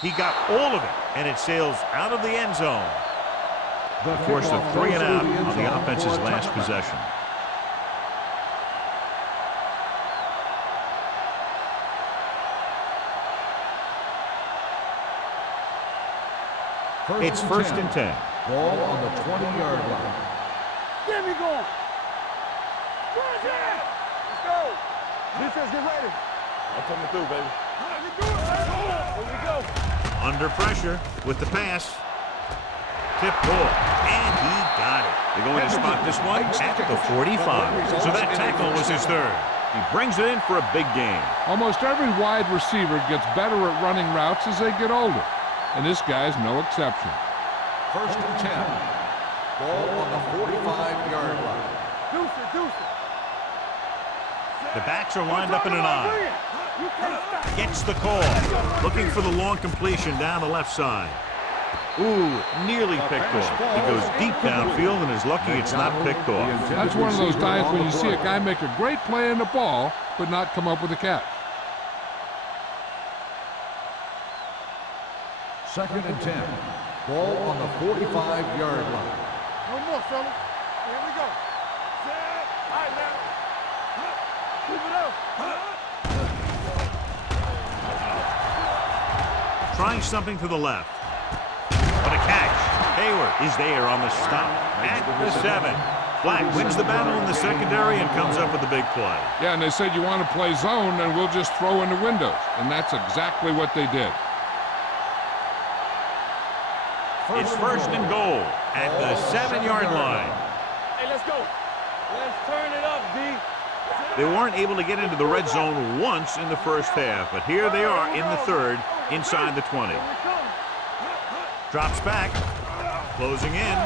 He got all of it, and it sails out of the end zone. Of course, the 3 and out on the offense's last possession. It's first and 10. Ball on the 20-yard line. Get me going. Let's go. Defense, get ready. I'm coming through, baby. Let's do it, man. Here we go. Under pressure with the pass. Tip ball, and he got it. They're going to spot this one at the 45. So that tackle was his 3rd. He brings it in for a big game. Almost every wide receiver gets better at running routes as they get older. And this guy's no exception. First and 10. Ball on the 45-yard line. Deuce it. The backs are lined up in an eye. You can't stop. Gets the call. Looking for the long completion down the left side. Ooh, nearly picked off. He goes deep downfield and is lucky it's not picked off. That's one of those times when you see a guy make a great play on the ball, but not come up with a catch. 2nd and 10. Ball on the 45-yard line. No more, fella. Here we go. Set. All right, now. Keep it up. Trying something to the left. What a catch. Hayward is there on the stop at the 7. Black wins the battle in the secondary and comes up with a big play. Yeah, and they said you want to play zone, and we'll just throw in the windows. And that's exactly what they did. It's 1st and goal at the 7-yard line. Hey, let's go. Let's turn it up, D. They weren't able to get into the red zone once in the first half, but here they are in the 3rd, inside the 20. Drops back, closing in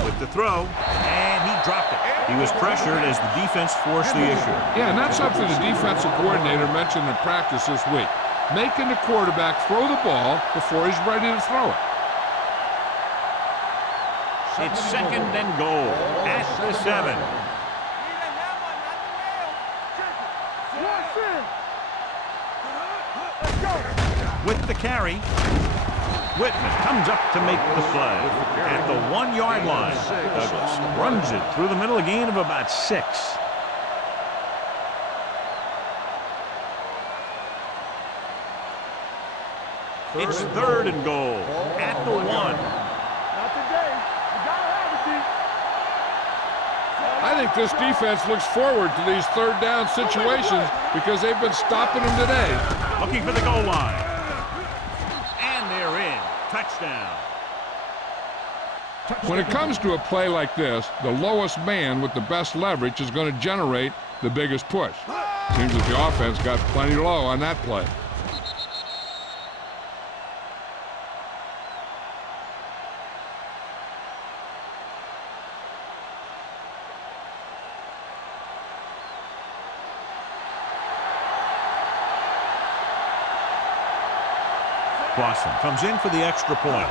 with the throw, and he dropped it. He was pressured as the defense forced the issue. Yeah, and that's something the defensive coordinator mentioned in practice this week. Making the quarterback throw the ball before he's ready to throw it. It's 2nd and goal at the 7. With the carry, Whitman comes up to make the play at the 1-yard line. Douglas runs it through the middle, a gain of about 6. It's 3rd and goal at the 1. Not today. You gotta have it, D. I think this defense looks forward to these 3rd down situations because they've been stopping them today. Looking for the goal line. And they're in. Touchdown. When it comes to a play like this, the lowest man with the best leverage is going to generate the biggest push. Seems that the offense got plenty low on that play. Clausen comes in for the extra point.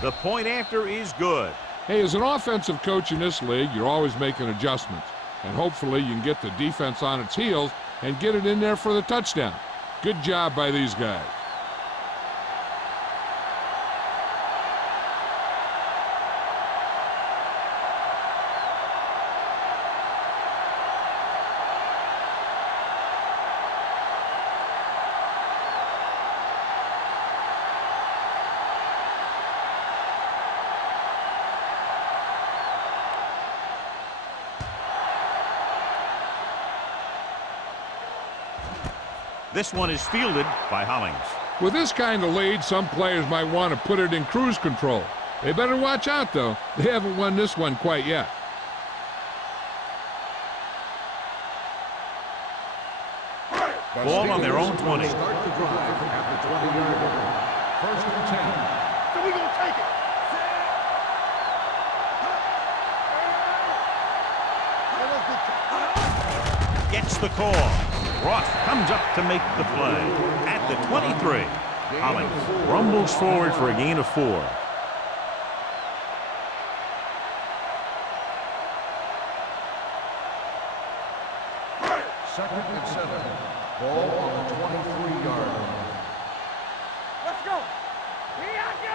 The point after is good. Hey, as an offensive coach in this league, you're always making adjustments. And hopefully you can get the defense on its heels and get it in there for the touchdown. Good job by these guys. This one is fielded by Hollings. With this kind of lead, some players might want to put it in cruise control. They better watch out, though. They haven't won this one quite yet. Ball on their own 20. Start the drive at the 20-yard line. 1st and 10. So we gonna take it. Gets the call. Ross comes up to make the play at the 23. Hollings rumbles forward for a gain of 4. Second and 7. Ball on the 23-yard line. Let's go. Here I go.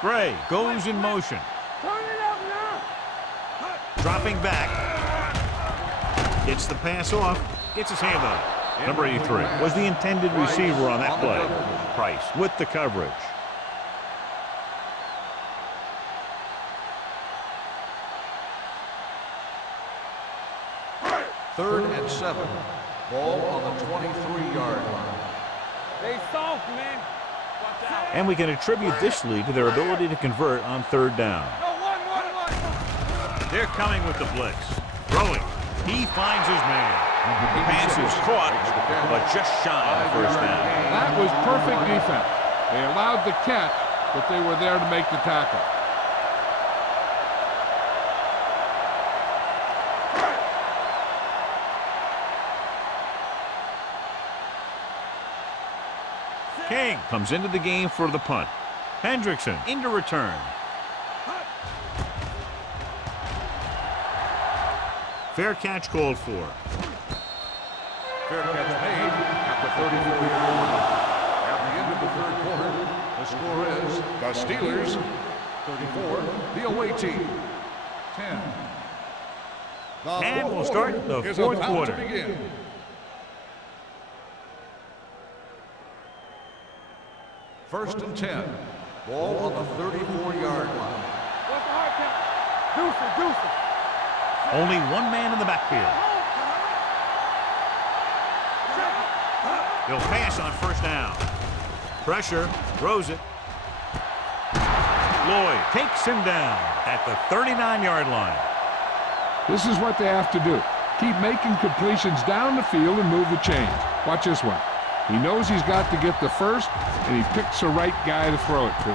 Gray goes in motion. Turn it up now. Dropping back. Gets the pass off. Gets his hand on it. Number 83 was the intended receiver on that play. Price with the coverage. Third and 7. Ball on the 23-yard line. They soft, man. Watch out. And we can attribute this lead to their ability to convert on 3rd down. Go, one. They're coming with the blitz. Throwing. He finds his man. The pass is caught, but just shy of the 1st down. That was perfect defense. They allowed the catch, but they were there to make the tackle. King comes into the game for the punt. Hendrickson into return. Fair catch called for. Fair catch made at the 34-yard line. At the end of the third quarter, the score is the Steelers 34, the away team 10. And we'll start the fourth quarter. First and 10. Ball on the 34-yard line. What's the hard count? Deuce. Only one man in the backfield. He'll pass on first down. Pressure, throws it. Lloyd takes him down at the 39-yard line. This is what they have to do. Keep making completions down the field and move the chains. Watch this one. He knows he's got to get the first, and he picks the right guy to throw it to.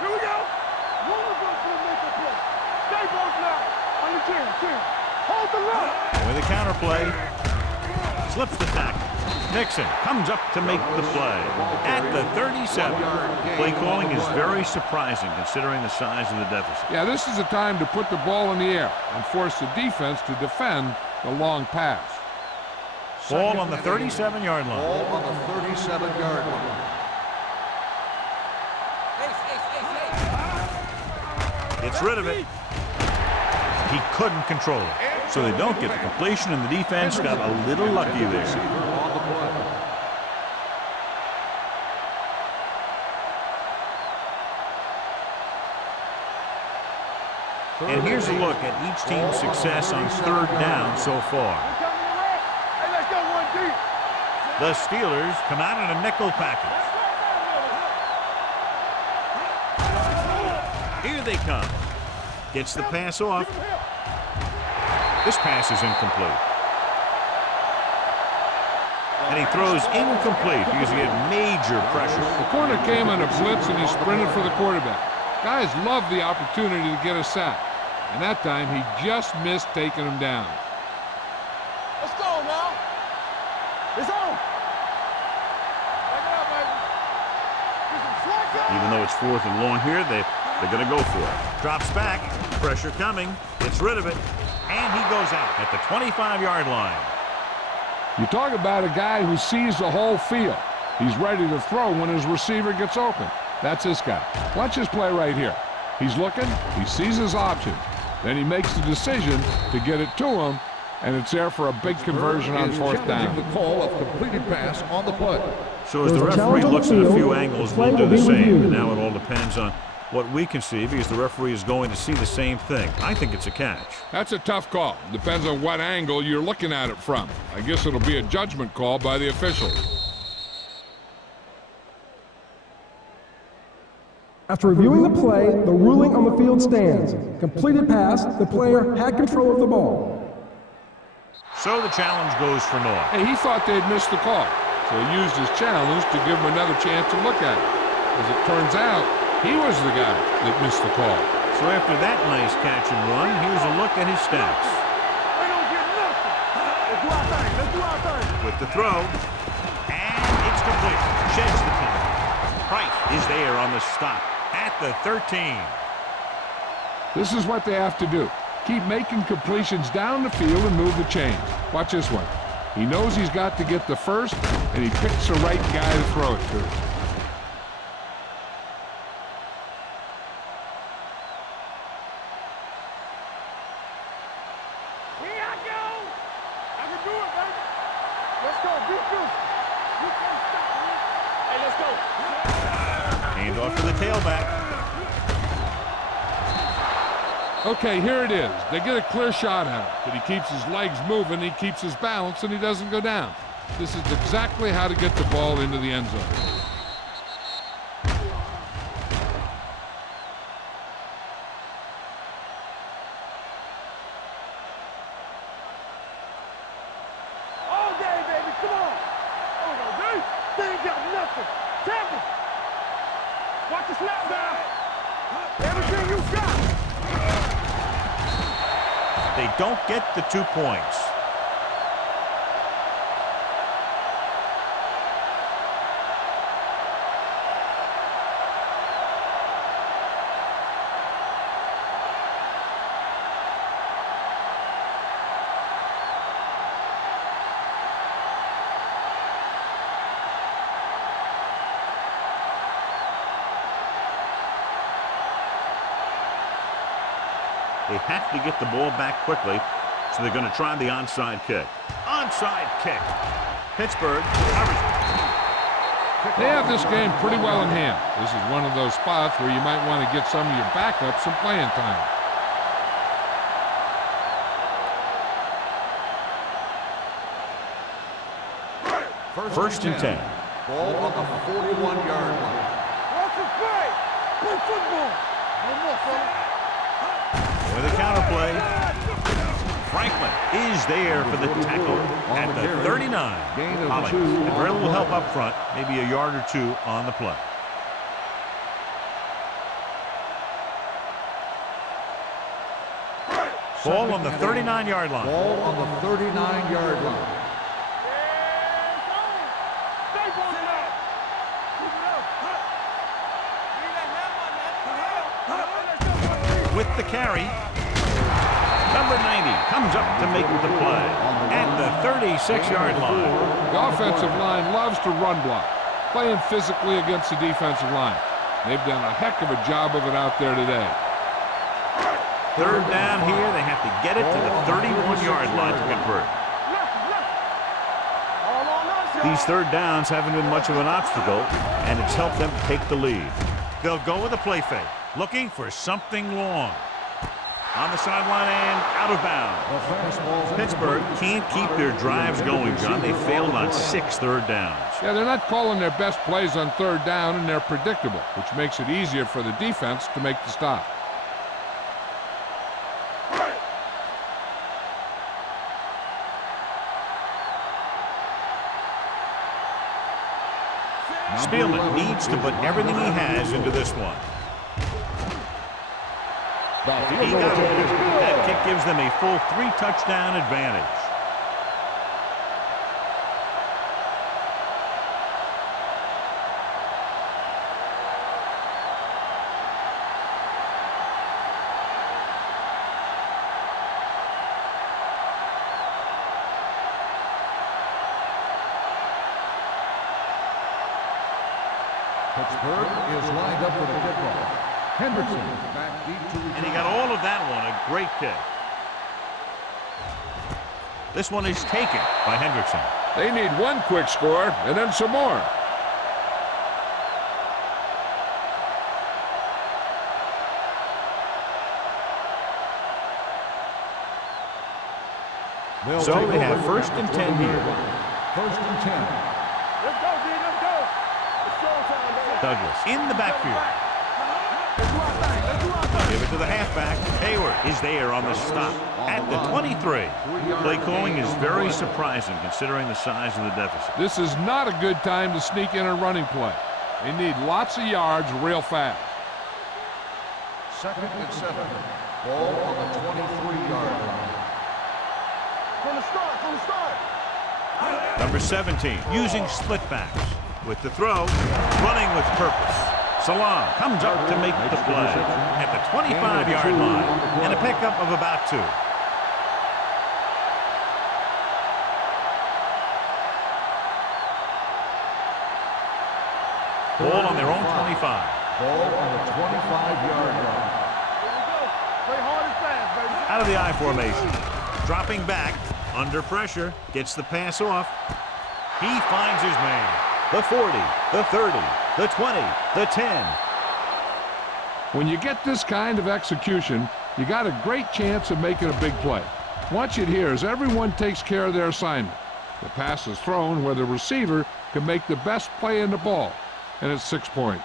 Here we go. One of us will make a play. Stay both now. On the 10. Hold the line. With a counter play, slips the tackle. Nixon comes up to make the play at the 37. Play calling is very surprising considering the size of the deficit. Yeah, this is the time to put the ball in the air and force the defense to defend the long pass. Ball on the 37-yard line. Ball on the 37-yard line. Gets rid of it. He couldn't control it. So they don't get the completion, and the defense got a little lucky there. And here's a look at each team's success on third down so far. Hey, let's go one deep. The Steelers come out in a nickel package. Here they come. Gets the pass off. This pass is incomplete. And he throws incomplete because he had major pressure. The corner came on a blitz, and he sprinted for the quarterback. Guys love the opportunity to get a sack. And that time, he just missed taking him down. Let's go now. It's on. Back it up, baby. Even though it's 4th and long here, they're going to go for it. Drops back. Pressure coming. Gets rid of it. And he goes out at the 25-yard line. You talk about a guy who sees the whole field. He's ready to throw when his receiver gets open. That's this guy. Watch this play right here. He's looking. He sees his option. Then he makes the decision to get it to him, and it's there for a big conversion on fourth down. The call of completed pass on the play. So as the referee looks at a few angles, we'll do the same. And now it all depends on what we can see because the referee is going to see the same thing. I think it's a catch. That's a tough call. Depends on what angle you're looking at it from. I guess it'll be a judgment call by the officials. After reviewing the play, the ruling on the field stands. Completed pass, the player had control of the ball. So the challenge goes for North. Hey, he thought they'd missed the call, so he used his challenge to give him another chance to look at it. As it turns out, he was the guy that missed the call. So after that nice catch and run, here's a look at his stats. They don't get nothing. Let's do our thing. Let's do our thing. With the throw, and it's complete. Sheds the penalty. Price is there on the stop at the 13. This is what they have to do. Keep making completions down the field and move the chains. Watch this one. He knows he's got to get the first, and he picks the right guy to throw it to. Here I go. I can do it, baby. Let's go. Be good. You can't stop me. Hey, let's go. Hand off to the tailback. Okay, here it is. They get a clear shot at him, but he keeps his legs moving, he keeps his balance, and he doesn't go down. This is exactly how to get the ball into the end zone. All day, baby. Come on. Oh, no, they ain't got nothing. Tackle. Watch the snap down. Everything you got. they don't get the 2 points. They have to get the ball back quickly, so they're going to try the onside kick. Onside kick. Pittsburgh covers it. They have this game pretty well in hand. This is one of those spots where you might want to get some of your backups some playing time. First and 10. Ball on the 41-yard line. Watch it play. Play football. No more, fella. With a counter play, Franklin is there for the tackle at the 39. Holly, and very little help up front, maybe a yard or two on the play. Ball on the 39-yard line. Ball on the 39-yard line. Stay on it up. Keep it up. With the carry, number 90 comes up to make the play at the 36-yard line. The offensive line loves to run block, playing physically against the defensive line. They've done a heck of a job of it out there today. Third down here, they have to get it to the 31-yard line to convert. These third downs haven't been much of an obstacle, and it's helped them take the lead. They'll go with a play fake, looking for something long. On the sideline and out of bounds. Pittsburgh can't keep their drives going, John. They failed on 6 third downs. Yeah, they're not calling their best plays on third down, and they're predictable, which makes it easier for the defense to make the stop. Spielman needs to put everything he has into this one. He got it. That kick gives them a full 3-touchdown advantage. Pittsburgh is lined up for the kickoff. Hendrickson back deep to return. And he got all of that one. A great kick. This one is taken by Hendrickson. They need one quick score and then some more. So they have first and 10 here. First and 10. Let's go, D. Let's go. It's showtime, baby. Douglas in the backfield. Let's do our thing. Let's do our thing. Give it to the halfback. Hayward is there on the stop at the 23. Play calling is very surprising considering the size of the deficit. This is not a good time to sneak in a running play. They need lots of yards real fast. Second and 7. Ball on the 23-yard line. From the start, from the start. Number 17 using split backs. With the throw, running with purpose. Salam comes up to make the play at the 25-yard line and a pickup of about 2. Ball on their own 25. Ball on the 25-yard line. Here we go. Play hard and fast, baby. Out of the I formation. Dropping back, under pressure, gets the pass off. He finds his man. The 40, the 30, the 20, the 10. When you get this kind of execution, you got a great chance of making a big play. Watch it here as everyone takes care of their assignment. The pass is thrown where the receiver can make the best play in the ball, and it's 6 points.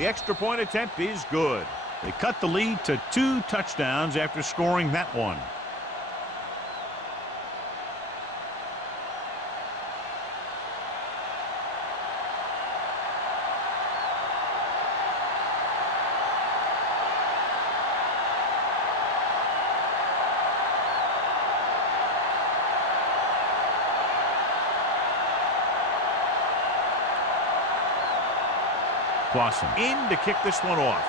The extra point attempt is good. They cut the lead to 2 touchdowns after scoring that one. Clausen in to kick this one off.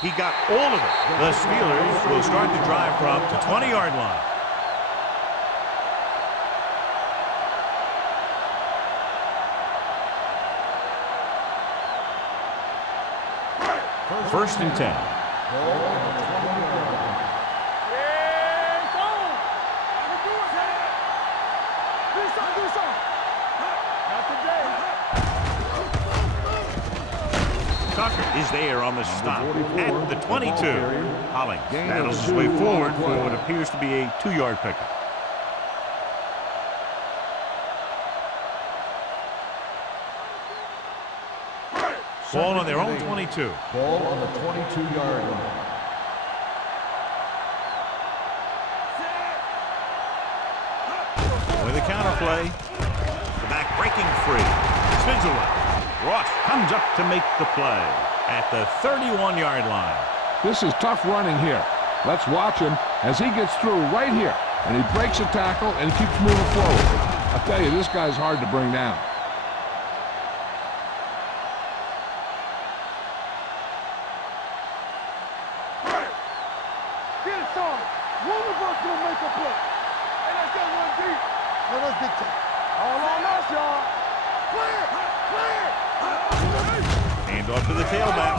He got all of it. The Steelers will start to drive from the 20-yard line. First and 10. Tucker is there on the stop at the 22. Hollings battles his way forward for what appears to be a 2-yard pickup. Ball on their own 22. Ball on the 22-yard line. With a counter play. The back breaking free. Spins away. Ross comes up to make the play at the 31-yard line. This is tough running here. Let's watch him as he gets through right here. And he breaks a tackle and keeps moving forward. I'll tell you, this guy's hard to bring down. Get it, Tom. One of us will make a play. Hey, let's get one deep. Let us dictate. All on us, y'all. Clear! Clear! Hand off to the tailback.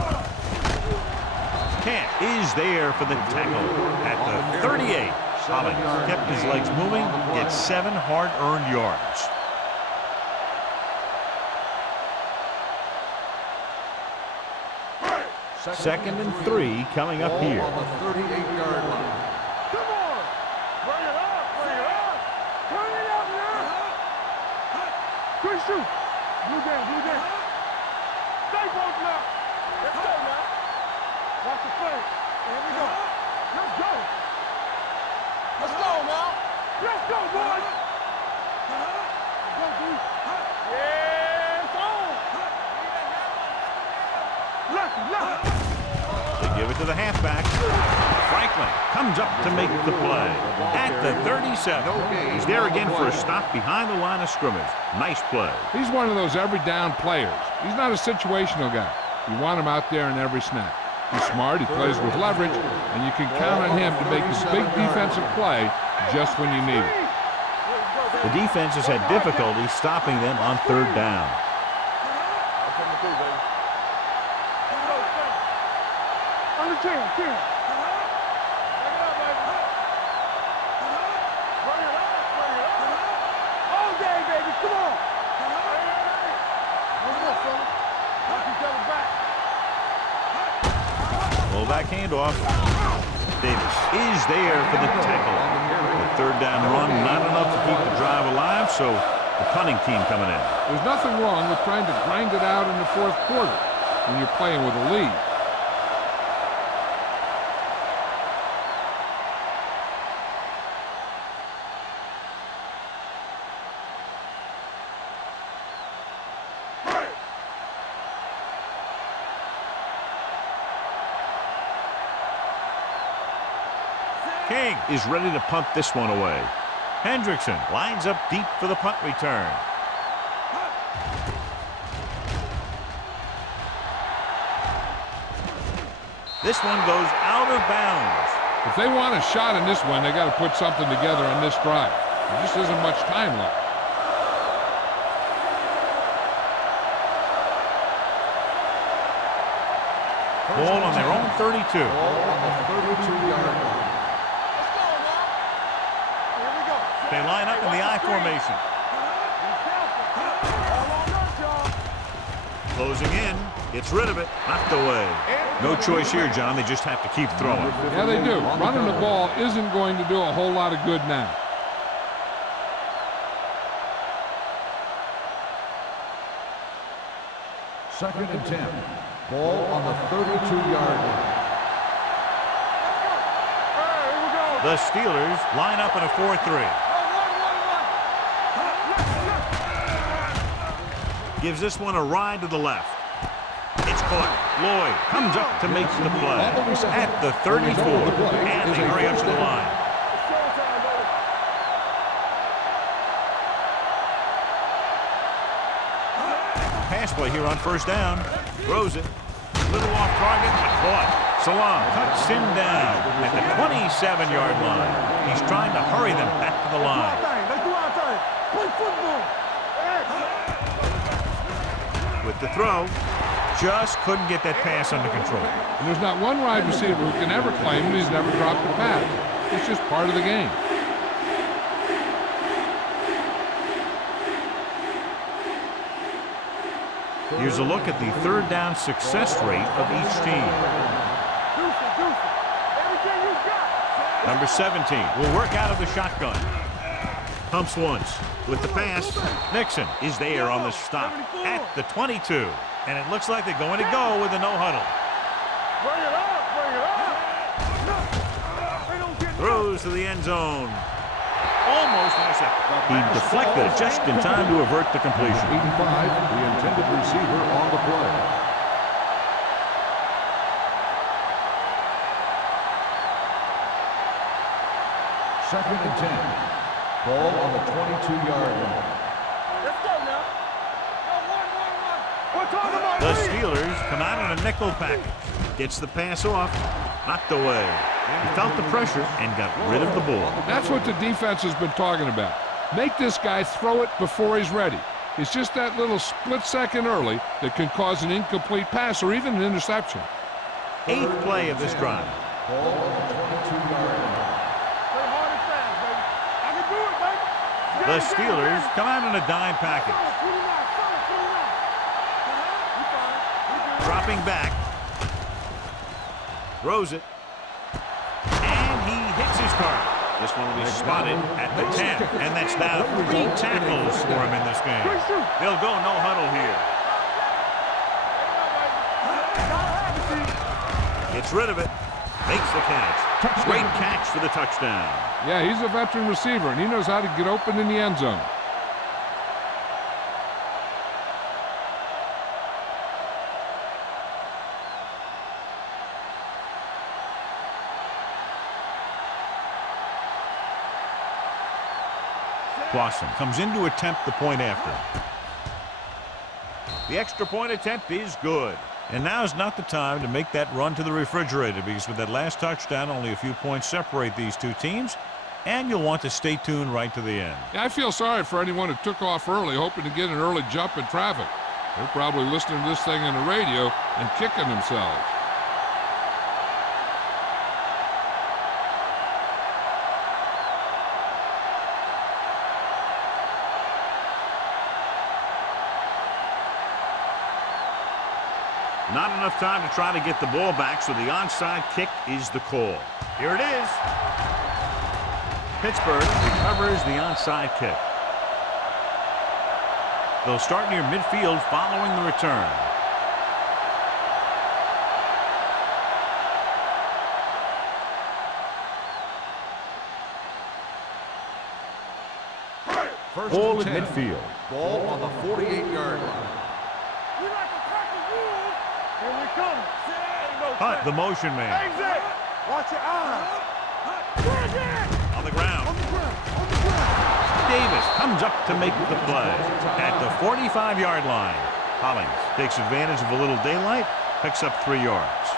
Camp is there for the tackle at the 38. Hollings kept his legs moving, gets 7 hard-earned yards. Second and 3 coming up here. On the 38-yard line. Come on! Bring it up! Bring it up! Turn it up now! Quick shoot! Blue game, blue game. Stay both now! Let's go now! Watch the play. Here we go. Let's go! Let's go now! Let's go, boys! Go, D! Yeah, it's on! Left! They give it to the halfback. Franklin comes up to make the play at the 37. He's there again for a stop behind the line of scrimmage. Nice play. He's one of those every down players. He's not a situational guy. You want him out there in every snap. He's smart, he plays with leverage, and you can count on him to make this big defensive play just when you need it. The defense has had difficulty stopping them on 3rd down. On the 10. Bring it up, baby. Bring it up. All day, baby. Come on. Let's go, fella. Knock each other back. Fullback handoff. Davis is there for the tackle. The 3rd down run, not enough to keep the drive alive, so the punting team coming in. There's nothing wrong with trying to grind it out in the 4th quarter when you're playing with a lead. King is ready to punt this one away. Hendrickson lines up deep for the punt return. This one goes out of bounds. If they want a shot in this one, they got to put something together on this drive. There just isn't much time left. Ball on their own 32. Ball on the 32-yard line. Let's go now. Here we go. They line up in the I formation. All on us, y'all. Closing in. Gets rid of it. Knocked away. No choice here, John. They just have to keep throwing. Yeah, they do. Running the ball isn't going to do a whole lot of good now. Second and 10. Ball on the 32-yard line. The Steelers line up in a 4-3. Gives this one a ride to the left. It's caught. Lloyd comes up to make the play at the 34. And they hurry up to the line. Pass play here on first down. Throws it. Little off target, but caught. Salam cuts him down at the 27-yard line. He's trying to hurry them back to the line. With the throw, just couldn't get that pass under control. And there's not one wide receiver who can ever claim that he's never dropped a pass. It's just part of the game. Here's a look at the third down success rate of each team. Number 17 will work out of the shotgun. Pumps once. With the pass, Nixon is there on the stop at the 22. And it looks like they're going to go with a no-huddle. Throws to the end zone. Almost intercepted. He deflected it just in time to avert the completion. 85, the intended receiver on the play. Second and 10. Ball on the 22-yard line. Let's go now. We're talking about The Steelers come out in a nickel package. Gets the pass off, knocked away. He felt the pressure and got rid of the ball. That's what the defense has been talking about. Make this guy throw it before he's ready. It's just that little split second early that can cause an incomplete pass or even an interception. 8th play of this drive. Ball on the 22-yard line. Play hard and fast, baby. I can do it, baby. The Steelers come out in a dime package. Dropping back. Throws it. And he hits his target. This one will be spotted at the 10. And that's now 3 tackles for him in this game. They'll go no huddle here. Gets rid of it. Makes the catch. Great catch for the touchdown. Yeah, he's a veteran receiver, and he knows how to get open in the end zone. Clausen comes in to attempt the point after. The extra point attempt is good. And now's not the time to make that run to the refrigerator, because with that last touchdown, only a few points separate these two teams, and you'll want to stay tuned right to the end. Yeah, I feel sorry for anyone who took off early, hoping to get an early jump in traffic. They're probably listening to this thing on the radio and kicking themselves. Not enough time to try to get the ball back, so the onside kick is the call. Here it is. Pittsburgh recovers the onside kick. They'll start near midfield following the return. Ball at midfield. Ball on the 48-yard line. We like to crack the rules. Here we come. Hunt, the motion man. Exit. Watch your eyes. On the ground. Davis comes up to make the play at the 45-yard line. Hollings takes advantage of a little daylight, picks up 3 yards.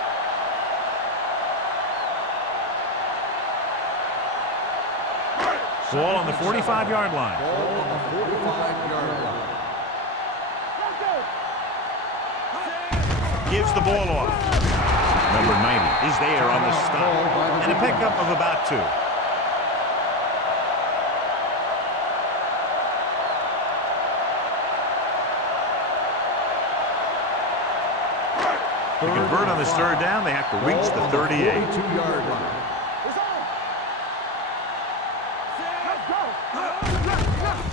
Ball on the 45-yard line. Ball on the 45-yard line. Gives the ball off. Number 90 is there on the stop. And a pickup of about 2. To convert on this third down, they have to reach the 38. 42-yard line.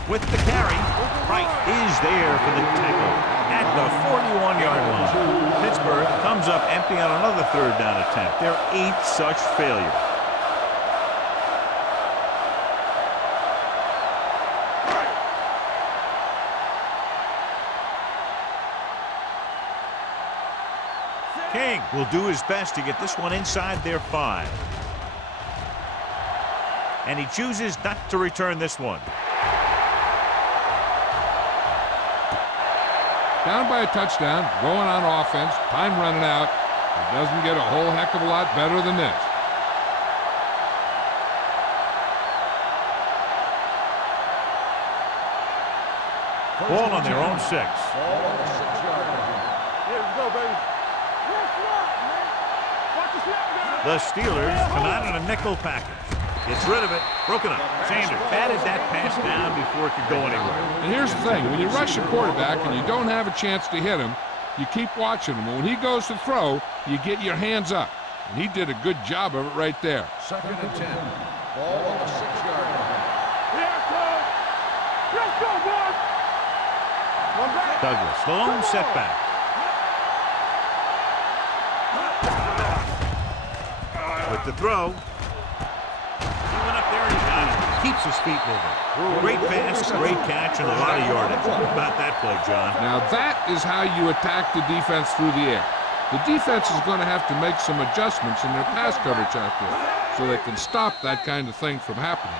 With the carry, Wright is there for the tackle at the 41-yard line. Pittsburgh comes up empty on another third down attempt. Their 8th such failure. King will do his best to get this one inside their 5. And he chooses not to return this one. Down by a touchdown, going on offense, time running out. It doesn't get a whole heck of a lot better than this. Ball on their own 6. Ball on the 6-yard line. Here we go, baby. Watch the snap, guys. The Steelers come out in a nickel package. Gets rid of it. Broken up. Sanders batted that pass down before it could go anywhere. And here's the thing. When you rush a quarterback and you don't have a chance to hit him, you keep watching him. And when he goes to throw, you get your hands up. And he did a good job of it right there. 2nd and 10. Ball on the 6-yard line. Here, coach. Let's go, boys. One back. Douglas, the lone setback. With the throw. He went up there and got it. Keeps his feet moving. Great pass, great catch, and a lot of yardage. How about that play, John? Now that is how you attack the defense through the air. The defense is going to have to make some adjustments in their pass coverage out there so they can stop that kind of thing from happening.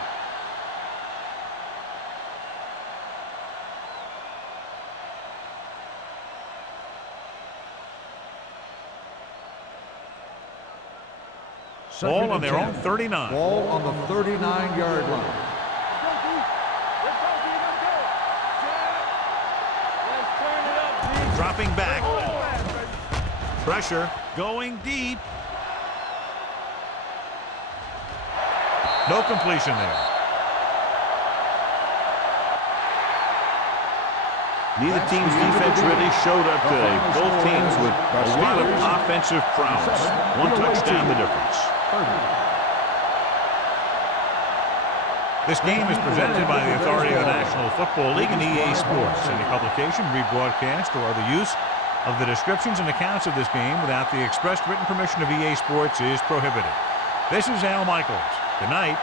Ball on their own 39. Ball on the 39-yard line. Dropping back. Pressure going deep. No completion there. Neither team's defense really showed up today. Both teams with a lot of offensive prowess. One touchdown the difference. This game is presented by the authority of the National Football League and EA Sports. Any publication, rebroadcast, or other use of the descriptions and accounts of this game without the expressed written permission of EA Sports is prohibited. This is Al Michaels. Good night.